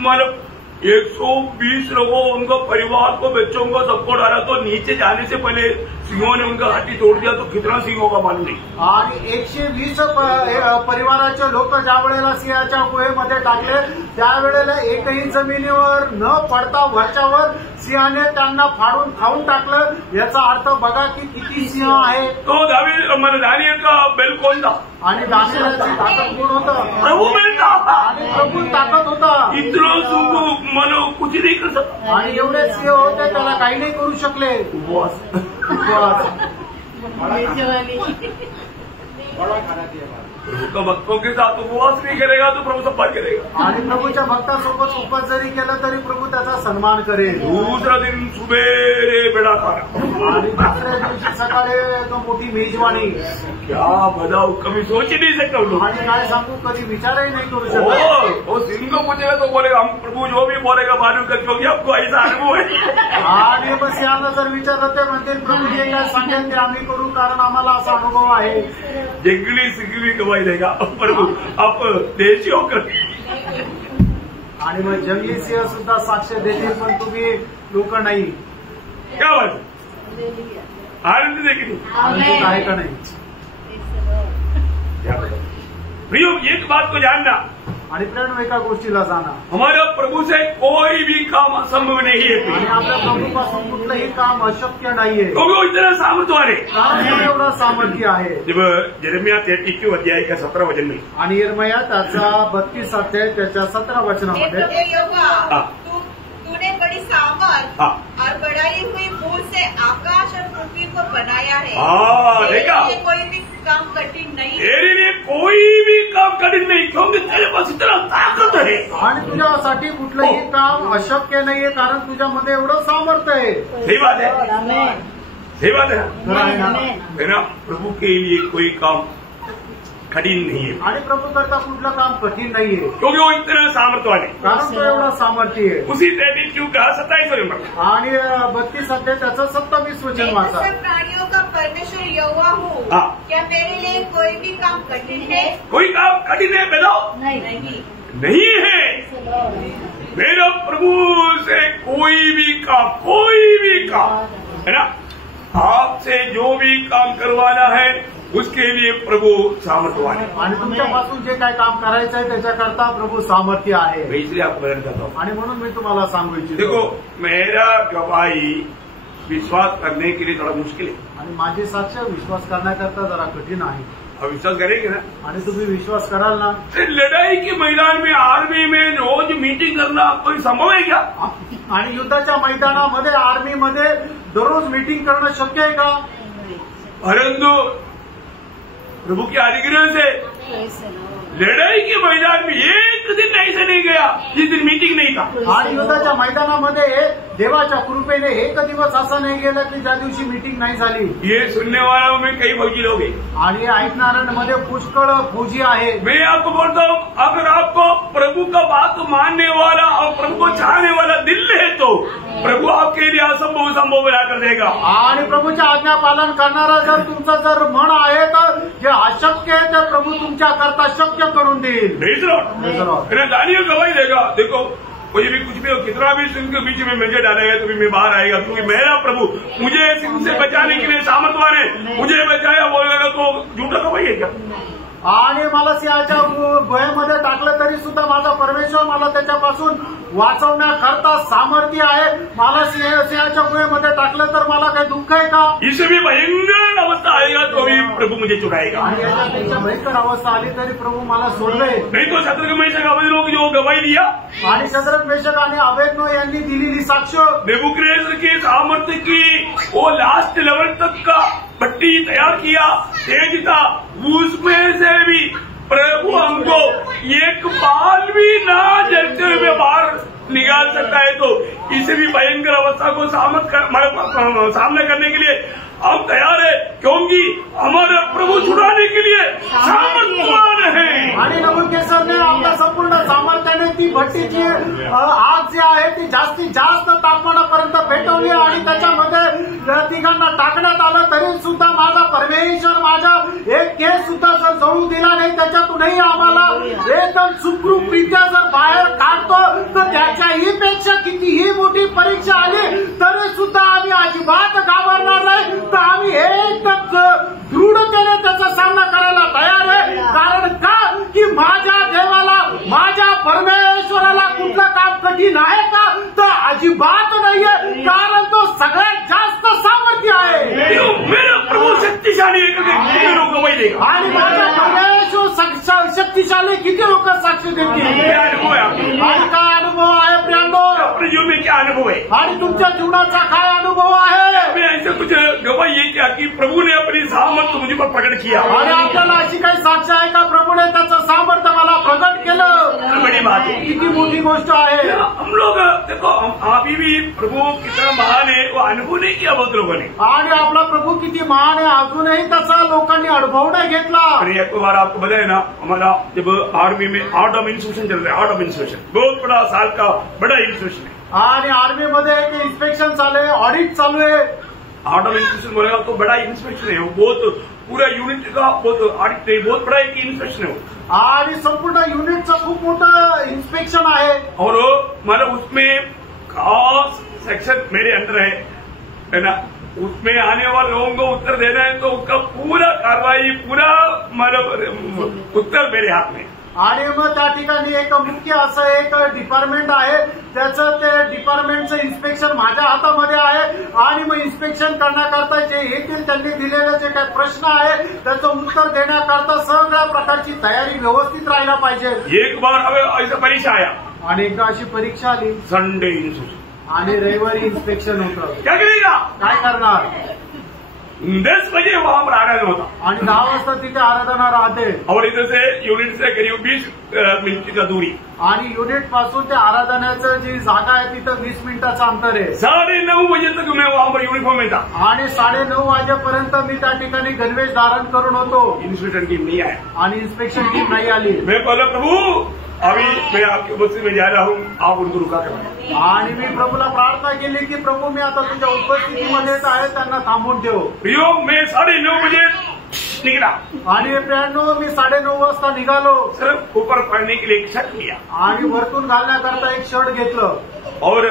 मतलब 120 लोगों उनका परिवार को बच्चों को सबको डाला तो नीचे जाने से पहले सिंहों ने उनका हाथी तोड़ दिया तो कितना सिंहों का मालूम नहीं। आणि 120 परिवाराचे लोक ज्या वेळेला सिंहाच्या गुहेमध्ये टाकले त्यावेळेला एकही जमिनीवर न पडता वरच्यावर सिंहाने त्यांना फाडून खाऊन टाकलं। याचा अर्थ बघा की किती सिंह आहे। तो दानियल का बल कौन था। आणि दानियेलाची ताकद कोण होतं। प्रभु मिळता। आणि प्रभू ताकद होता। इतना तुमको मनो कुछ नहीं कर सकता। आणि एवढे सिंह होते त्याला काही नाही करू शकले। प्रभु का भक्तों के साथ उपवास नहीं करेगा तो प्रभु सम्मान करेगा। आणि प्रभूच्या भक्तासोबत उपवास जरी केला तरी प्रभू त्याचा सन्मान करेल। दूसरा दिन सुबेरे बेड़ा खाना। आणि दुसऱ्या दिवशी सकाळी एकदम मोठी मेजवानी। क्या बताओ कभी सोच ही नहीं सकता लोग। आणि काय सांगू कधी विचारही नाही करू शकत। वो सिंह को पूछेगा तो बोलेगा हम प्रभु जो भी बोलेगा मालूम कर क्योंकि आपको ऐसा अनुभव है। आणि मग सिंहाला जर विचारलं ते म्हणतील प्रभू जे काय सांगेल ते आम्ही करू कारण आम्हाला असा अनुभव आहे। जंगली सिंह भी गवाही देगा प्रभु आप देशी होकर. आणि मग जंगली सिंह सुद्धा साक्ष देतील, पण तुम्ही लोक नाही. क्या बात आनंद देखील आनंदित आहे का नाही? प्रियो एक बात को जानना, आणि प्रेम एका गोष्टीला जाणा, हमारा प्रभु से कोई भी काम असंभव नहीं है. आणि आपल्या प्रभूपासून कुठलंही काम अशक्य नाहीये, क्योंकि वो इतना सामर्थ्यवान है. कारण तो एवढा सामर्थ्य आहे. जब यिर्मयाह 33 अध्याय का 17 वचन में, आणि यिर्मयाह त्याचा 32 अध्याय त्याच्या 17 वचनामध्ये, तूने बड़ी सामर्थ और बढ़ाई हुई मुंह से आकाश और पृथ्वी को बनाया है. देखा, कोई भी काम कठिन नहीं, तेरे लिए कोई भी काम कठिन नहीं, क्योंकि तेरे पास इतना ताकत है. आणि तुझ्यासाठी कुठलंही काम अशक्य नाहीये, कारण तुझ्यामध्ये एवढं सामर्थ्य आहे. सही बात है, सही बात है ना. प्रभु के लिए कोई काम कठिन नहीं है, आणि प्रभू करता कुठलं काम कठीण नाहीये, क्योंकि वो इतना सामर्थ्यवान है. कारण तो एवढा सामर्थ्य आहे. उसी 33 का 27 वचन, आणि 32 अध्याय त्याचं 27 वचन वाचा. प्राणियों का परमेश्वर यहोवा हूँ, क्या मेरे लिए कोई भी काम कठिन है? कोई काम कठिन है बताओ? नहीं है. मेरा प्रभु से कोई भी काम है ना, आपसे जो भी काम करवाना है उसके लिए प्रभु सामर्थ्यवान है. आणि तुमच्यापासून जे काय काम करायचं आहे त्याच्याकरता प्रभू सामर्थ्य आहे. मैं इसलिए आपको बयान करता हूँ. आणि म्हणून मी तुम्हाला सांगू इच्छितो, देखो मेरा गवाही विश्वास करने के लिए थोड़ा मुश्किल है. आणि माझी साक्ष विश्वास करण्याकरता जरा कठीण आहे. अब विश्वास करेंगे ना, आणि तुम्ही विश्वास कराल ना. लड़ाई के मैदान में आर्मी में रोज मीटिंग करना कोई संभव है क्या? आणि युद्धाच्या मैदानामध्ये आर्मीमध्ये दररोज मीटिंग करणं शक्य आहे का? परंतु प्रभु के अनुग्रह से लड़ाई के मैदान में एक दिन ऐसा नहीं गया जिस दिन मीटिंग नहीं था. आणि युद्धाच्या मैदानामध्ये देवाच्या कृपेने एक दिवस असा नाही गेला की ज्या दिवशी मीटिंग नाही झाली. ये सुनने वालों में कई फौजी लोग हैं, आणि ऐकणाऱ्यांमध्ये पुष्कळ फौजी आहे. मैं आपको बोलता हूँ, अगर आपको प्रभु का बात मानने वाला और प्रभु को चाहने वाला दिल है तो प्रभु आपके लिए असंभव संभव बना कर देगा. आणि प्रभूच्या आज्ञा पालन करणारा जर तुमचं जर मन आहे तर जे अशक्य आहे ते प्रभू तुमच्या करता शक्य करून देईल. दानियल गवाही देगा. देखो कोई भी कुछ भी हो, कितना भी सिंह के बीच में मुझे डालेगा तो भी मैं बाहर आएगा, क्योंकि मेरा प्रभु मुझे सिंह से बचाने के लिए सामर्थ्यवान है. मुझे बचाया बोलेगा तो झूठा गवाही है क्या? आणि मला सिंहाच्या गुहेमध्ये टाकलं तरी सुद्धा माझा परमेश्वर मला त्याच्यापासून वाचवण्याकरता सामर्थ्य आहे. मला सिंहाच्या गुहेमध्ये टाकलं तर मला काही दुःख आहे का? इससे भी भयंकर अवस्था आएगा तो भी प्रभु मुझे चुकाएगा. आणि याच्यापेक्षा भयंकर अवस्था आली तरी प्रभू मला सोडले नहीं. तो शत्रु मेषक अबेदनगो जो गवाही दिया, आणि शद्रक मेषक आणि अबेदनगो यांनी दिलेली साक्ष, नेबुकदनेस्सर के सामर्थ्य की वो लास्ट लेवल तक का पट्टी तैयार किया, तेज था, उसमें से भी प्रभु हमको एक बाल भी ना जलते हुए बाहर निकाल सकता है. तो इसे भी भयंकर अवस्था को सामना करने के लिए हम तैयार है, क्योंकि हमारा प्रभु छुड़ाने के लिए सामर्थ्यवान है. आणि नबुकदनेस्सरने आपल्या संपूर्ण सामर्थ्याने ती भट्टीची आग जी आहे ती जास्तीत जास्त तापमानापर्यंत पेटवली आणि त्याच्यामध्ये तिघांना टाकण्यात आलं. तरी सुद्धा माझा परमेश्वर माझा एक केस सुद्धा जर जळू दिला नाही, त्याच्यातूनही आम्हाला एकदम सुखरूपरित्या जर बाहेर काढतो, तर त्याच्याही पेक्षा कितीही मोठी परीक्षा आली तरी सुद्धा आम्ही अजिबात घाबरणार नाही. तर आम्ही एकदम दृढतेने त्याचा सामना करायला तयार आहे. कारण का की माझ्या देवाला माझ्या परमेश्वराला कुठलं काम कठीण आहे का? तर अजिबात नाहीये, कारण तो सगळ्यात जास्त सामर्थ्य आहे. मेरा प्रभु शक्तिशाली है. आणि माझा परमेश्वर शक्तिशाली किती लोक साक्ष देतील. आणि काय अनुभव आहे प्रियांनो? अपने जीवन में क्या अनुभव है? आणि तुमच्या जीवनाचा काय अनुभव आहे? मैं ऐसे कुछ गवाही ये क्या कि प्रभु ने अपनी सामर्थ्य मुझे पर प्रकट किया. आणि आपल्याला अशी काही साक्ष आहे का प्रभूने त्याचं सामर्थ्य मला प्रकट केलं? बड़ी बात है, किती मोठी गोष्ट आहे. हम लोग देखो अभी भी प्रभु कितना महान है वो अनुभव नहीं किया बहुत लोगों ने. आणि आपला प्रभू किती महान आहे अजूनही त्याचा लोकांनी अनुभव नाही घेतला. अरे एक बार आपको बताया ना, हमारा जब आर्मी में आर्ट ऑफ इंस्पेक्शन चल रहा है, आर्ट ऑफ इंस्पेक्शन बहुत बड़ा साल का बड़ा इंस्पेक्शन है. आणि आर्मीमध्ये एक इन्स्पेक्शन चालू आहे, ऑडिट चालू आहे. आर्ट ऑफ इंस्पेक्शन बोलेगा तो बड़ा इंस्पेक्शन है, वो बहुत पूरा यूनिट का ऑडिट नहीं, बहुत बड़ा एक इंस्पेक्शन है आणि संपूर्ण युनिटचं खूप मोठं इन्स्पेक्शन आहे और मतलब उसमें खास सेक्शन मेरे अंडर है ना, उसमें आने वाले लोगों को उत्तर देना है तो उसका पूरा कार्रवाई पूरा मतलब उत्तर मेरे हाथ में। आणि मग त्या ठिकाणी एक मुख्य असं एक डिपार्टमेंट आहे, त्याचं ते डिपार्टमेंटचं इन्स्पेक्शन माझ्या हातामध्ये आहे आणि मग इन्स्पेक्शन करण्याकरता जे येतील त्यांनी दिलेले जे काही प्रश्न आहे त्याचं उत्तर देण्याकरता सगळ्या प्रकारची तयारी व्यवस्थित राहायला पाहिजे। एक बार ऐसा परीक्षा आया आणि एकदा अशी परीक्षा आली संडे इंस्पेक्शन आणि रविवारी इन्स्पेक्शन होतं, क्या करेगा, काय करणार? 10 बजे वहां पर आराधना होता आणि 10 वाजता तिथे आराधना राहते और इधर से यूनिट से करीब 20 मिनट का दूरी आणि युनिट पासून ते आराधनाचं जी जागा आहे तिथं 20 मिनिटाचं अंतर आहे। 9:30 बजे तक मैं वहां पर यूनिफॉर्म में था आणि 9:30 वाजेपर्यंत मी त्या ठिकाणी गणवेश धारण करून होतो इंस्पेक्शन टीम नहीं आया आणि इन्स्पेक्शन टीम नाही आली। मैं बोला प्रभु अभी मैं आपकी बस्ती में जा रहा हूँ, आप उनको रुका कर। आणि मी प्रभूला प्रार्थना केली की प्रभू मी आता तुझ्या उपस्थितीमध्येच आहे, त्यांना थांबवून ठेव। प्रियो मैं 9:30 बजे निकला आणि प्रियांनो मी 9:30 वाजता निघालो, सिर्फ ऊपर पढ़ने के लिए एक शर्ट लिया आणि वरतून घालण्याकरता एक शर्ट घेतलं और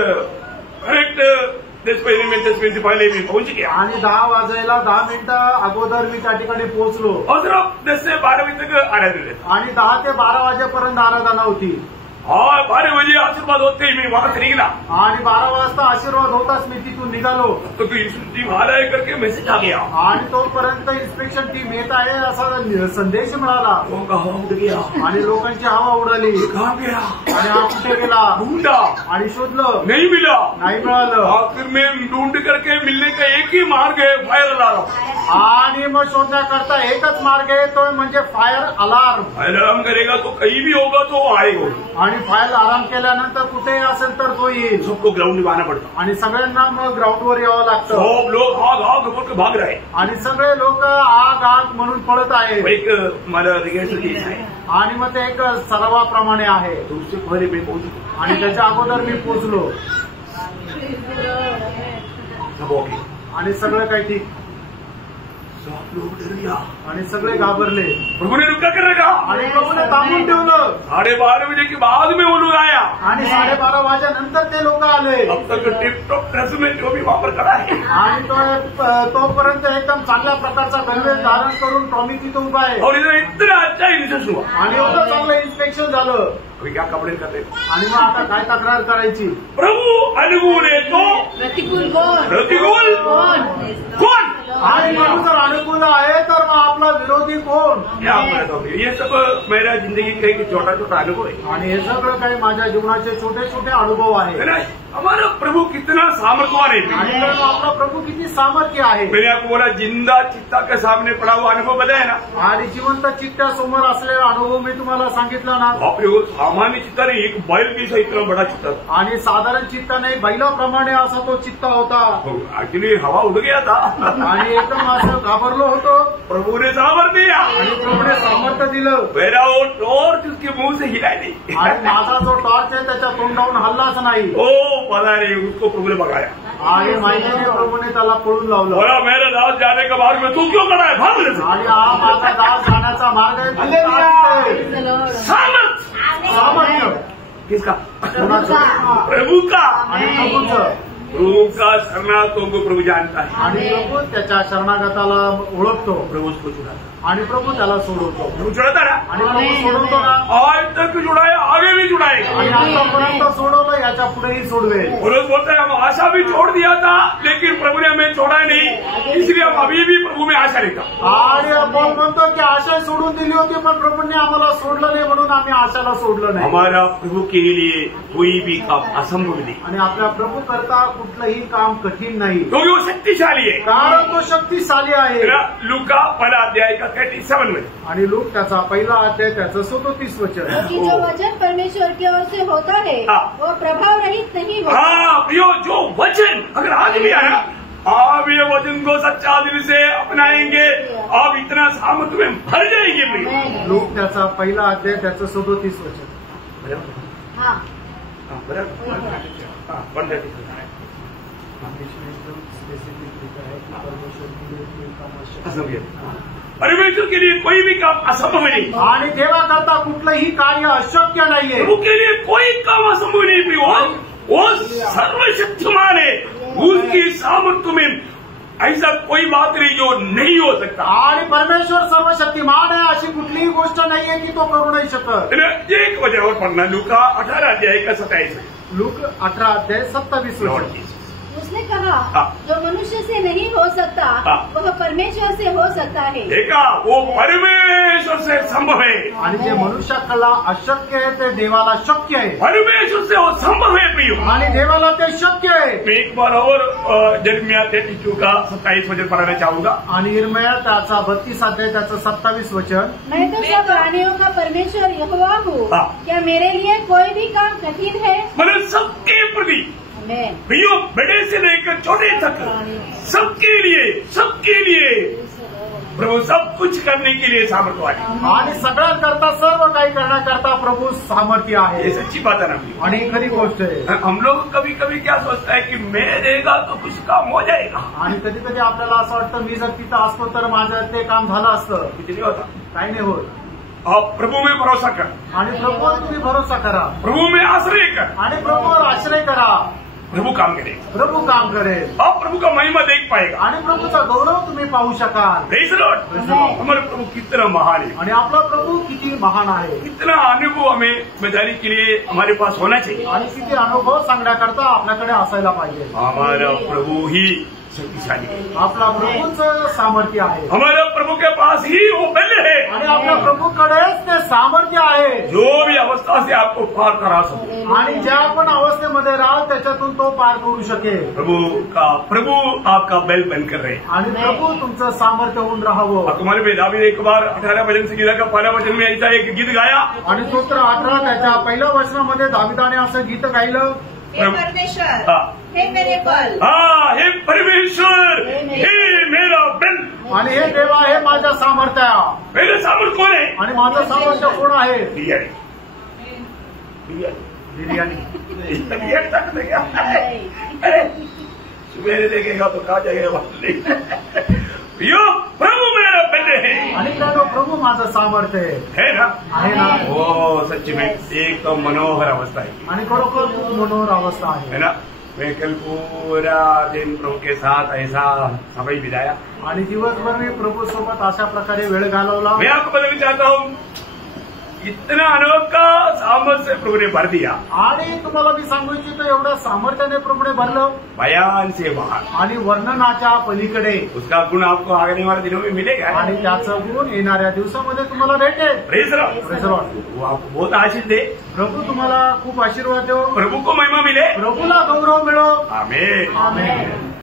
करेक्ट 10 मिनट पहले मी पहुंच गया आणि 10 वाजायला 10 मिनिटं अगोदर मी त्या ठिकाणी पोहोचलो और सिर्फ 10 से 12 बजे तक आराधना आणि 10 ते 12 वाजेपर्यंत आराधना होती और 12 बजे आशीर्वाद होते ही मैं वहां से निकला आणि 12 वाजता आशीर्वाद होताच मी तिथून निघालो तो टीम आ रहा है करके मैसेज आ गया आणि तोपर्यंत इन्स्पेक्शन टीम येत आहे असा संदेश मिळाला लोगों का हवा उड़ गया, आणि लोकांची हवा उडाली कहाँ गया, आणि हा कुठे गेला ढूंढा आणि शोधलं नहीं मिला, नाही मिळालं आखिर में ढूंढ करके मिलने का एक ही मार्ग है, फायर अलार्म। आणि मग शोधण्याकरता एकच मार्ग आहे तो म्हणजे फायर अलार्म। फायर अलार्म करेगा तो कहीं भी होगा तो आएगा आणि फायर अलार्म केल्यानंतर कुठेही असेल तर तो येईल। सबको ग्राउंड में आना पड़ता, आणि सगळ्यांना मग ग्राउंडवर यावं लागतं सब लोग आग आग बोल के भाग रहे। आणि सगळे लोक आग आग म्हणून पळत आहे एक मला रिहर्सल है आणि मग ते एक सरावाप्रमाणे आहे। तो उससे पहले मैं पहुंच आणि त्याच्या अगोदर मी पोचलो सब ओके आणि सगळं काही ठीक सब लोग डर गया आणि सगळे घाबरले प्रभु ने रुका कर रखा आणि प्रभूने थांबून ठेवलं 12:30 बजे के बाद में वो लोग आया आणि 12:30 वाजेनंतर ते लोक आले अब तक टिप टॉप ड्रेस में जो भी वहां पर खड़ा है आणि तोपर्यंत एकदम चांगल्या प्रकारचा गणवेश धारण करून टॉमी तिथे उभा आहे और इधर इतना अच्छा इंस्पेक्शन हुआ। आणि एवढं चांगलं इन्स्पेक्शन झालं अभी क्या कपड़े करते आणि मग आता काय तक्रार करायची? प्रभु अनुकूल है तो प्रतिकूल कौन? प्रतिकूल कौन? आणि प्रभू जर अनुकूल आहे तर मग आपला विरोधी कोण? क्या म्हणतो ये सब मेरा जिंदगी का एक छोटा छोटा अनुभव है आणि हे सगळं काही माझ्या जीवनाचे छोटे छोटे अनुभव है आहे। ना। हमारा प्रभु कितना सामर्थ्यवान है। आणि तर आपला प्रभू किती सामर्थ्य आहे। मैंने आपको बोला जिंदा चित्ता के सामने पड़ा हुआ अनुभव बताया ना, आणि जिवंत चित्त्या समोर असलेला अनुभव मी तुम्हाला सांगितला ना। बापरे वो सामान्य चित्ता नहीं, एक बैल की सा इतना बड़ा चित्ता था। आणि साधारण चित्ता नाही बैलाप्रमाणे असा तो चित्ता होता एक्चुअली हवा उड़ गया था आणि एकदम असं घाबरलो होतो। प्रभु ने सामर्थ्य दिया आणि प्रभूने सामर्थ्य दिलं मेरा वो टॉर्च उसके मुंह से हिला नहीं आणि माझा जो टॉर्च आहे त्याच्या तोंडावरून हल्लाच नाही। ओ पता नहीं उसको प्रभु ने भगाया आणि माहितीने प्रभूने त्याला पळून लावलं। बोला मेरा दास जाने का मार्ग में तू क्यों खड़ा है, भाग ले। आणि हा माझा दास जाण्याचा मार्ग आहे, तू का असते? सामर्थ्य किसका? कोणाचं? प्रभु का। आणि प्रभूचं। प्रभु का शरणागतों को प्रभु जानता है आणि प्रभू त्याच्या शरणागताला ओळखतो प्रभु उसको छुड़ाता आणि प्रभू त्याला सोडवतो प्रभु छुड़ाता ना, आणि प्रभू सोडवतो ना। आज तक छुड़ाया आगे भी छुड़ाएगा। आणि आतापर्यंत सोडवलं याच्या पुढेही सोडवेल। और उस बोलता है हम आशा भी छोड़ दिया था लेकिन प्रभु ने हमें छोड़ा नहीं, इसलिए हम अभी भी प्रभु में आशा लेता। आणि आपण म्हणतो की आशा सोडून दिली होती पण प्रभूंनी आम्हाला सोडलं नाही म्हणून आम्ही आशाला सोडलं नाही। हमारा प्रभु के लिए कोई भी काम असंभव नहीं, आणि आपल्या प्रभू करता कुठलंही काम कठीण नाही, क्योंकि वो शक्तिशाली है। कारण तो शक्तिशाली आहे। लूका पहला अध्याय का 37 में आणि लोक त्याचा पहिला अध्याय त्याचं 37 वचन। कि जो वचन परमेश्वर की ओर से होता है वो प्रभाव रहित नहीं होता। हाँ प्रियो, जो वचन अगर आज भी आया आप ये वचन को सच्चा दिल से अपनाएंगे आप इतना सामर्थ्य में भर जाएंगे प्रियो। लोक त्याचा पहिला अध्याय त्याचं 37 वचन। हाँ बराबर एकदम स्पेसिफिक लिखा है कि परमेश्वर की काम असं परमेश्वर के लिए कोई भी काम असंभव नहीं, आणि देवाकरता कुठलंही कार्य अशक्य नाहीये. प्रभु के लिए कोई काम असंभव नहीं. वो सर्वशक्तिमान है. उसकी सामर्थ्य में ऐसा कोई बात नहीं जो नहीं हो सकता. आणि परमेश्वर सर्वशक्तिमान आहे, अशी कुठलीही गोष्ट नाहीये की तो करू नाही शकत. एक वचनावर पढ़ना, लूका 18 अध्याय का 27. लूक 18 अध्याय 27. उसने कहा जो मनुष्य से नहीं हो सकता वह परमेश्वर से हो सकता है. देखा, वो परमेश्वर से संभव है. आणि जे मनुष्याला अशक्य आहे ते देवाला शक्य आहे. परमेश्वर से वो संभव है प्रियो. आणि देवाला ते शक्य आहे. मैं एक बार और यिर्मयाह 32 का 27 वचन पढ़ना चाहूंगा. आणि यिर्मयाह त्याचा 32 अध्याय त्याचं 27 वचन. मैं तो सब प्राणियों का परमेश्वर यहोवा हूँ, क्या मेरे लिए कोई भी काम कठिन है? मतलब सबके प्रति प्रियो, बड़े से लेकर छोटे तक सबके लिए प्रभु सब कुछ करने के लिए सामर्थ्य आहे. आणि सगळ्यांकरता सर्व काही करण्याकरता प्रभू सामर्थ्य आहे. ये सच्ची बात है ना. आणि खरी गोष्ट आहे. हम लोग कभी कभी क्या सोचता है कि मैं देगा तो कुछ काम हो जाएगा. आणि कधी कधी आपल्याला असं वाटतं मी जर तिथं असतो तर माझं ते काम झालं असतं. कुछ नहीं होता. काही नाही होत. आप प्रभु में भरोसा कर, आणि प्रभूवर तुम्ही भरोसा करा. प्रभु में आश्रय कर, आणि प्रभूवर आश्रय करा. प्रभु काम करेगा. प्रभू काम करेल. आप प्रभु का महिमा देख पाएगा. आणि प्रभूचा गौरव तुम्ही पाहू शकाल. Praise the Lord. हमारे प्रभु कितना महान है. आणि आपला प्रभू किती महान आहे. इतना अनुभव हमें जिम्मेदारी के लिए हमारे पास होना चाहिए. आणि किती अनुभव सांगण्याकरता आपल्याकडे असायला पाहिजे. हमारा प्रभु ही शक्तिशाली है. आपला प्रभूचं सामर्थ्य आहे. हमारे प्रभु के पास ही वो बल है. आणि आपल्या प्रभूकडेच ते सामर्थ्य आहे. जो भी अवस्था से आपको पार करा सके. आणि ज्या पण अवस्थेमध्ये राहाल त्याच्यातून तो पार करू शकेल. प्रभु आपका बल बनकर रहे. आणि प्रभू तुमचं सामर्थ्य होऊन राहावं. तुम्हारे में दावीद एक बार 18 वचन से गीता का पहला वचन में ऐसा एक गीत गाया. आणि स्तोत्र 18 त्याच्या पहिल्या वचनामध्ये दाविदाने असं गीत गायलं. हे परमेश्वर, हे मेरे बल. हे परमेश्वर, हे मेरा बल. आणि हे देवा हे माझ्या सामर्थ्य. मेरे सामर्थ्य कोण आहे? आणि माझं सामर्थ्य कोण आहे? बिर्याणी. अरे सुबह देखेगा तो कहा जाएगा. यो प्रभु मेरा बल है. आणि प्रभू माझं सामर्थ्य है ना. आहे ना. हो, सच्ची में एक तो मनोहर अवस्था है. आणि खरोखर खूप मनोहर अवस्था आहे ना. मैं कल पूरा दिन प्रभु के साथ ऐसा समय बिताया. आणि दिवसभर मी प्रभू सोबत अशा प्रकारे वेळ घालवला. मैं आपको बताना चाहता हूँ, इतना अनोखा सामर्थ्य से प्रभु ने भर दिया. आणि तुम्हाला मी सांगू इच्छितो एवढ्या सामर्थ्याने प्रभूने भरलं. बयान से बाहर. आणि वर्णनाच्या पलीकडे. उसका गुण आपको आगने वाले दिनों में मिलेगा. आणि त्याचं गुण येणाऱ्या दिवसामध्ये तुम्हाला भेटेल. Praise the Lord. वो आपको बहुत आशीष दे. प्रभू तुम्हाला खूप आशीर्वाद देव. प्रभु को महिमा मिले. प्रभूला गौरव मिळो. आमेन. आमेन.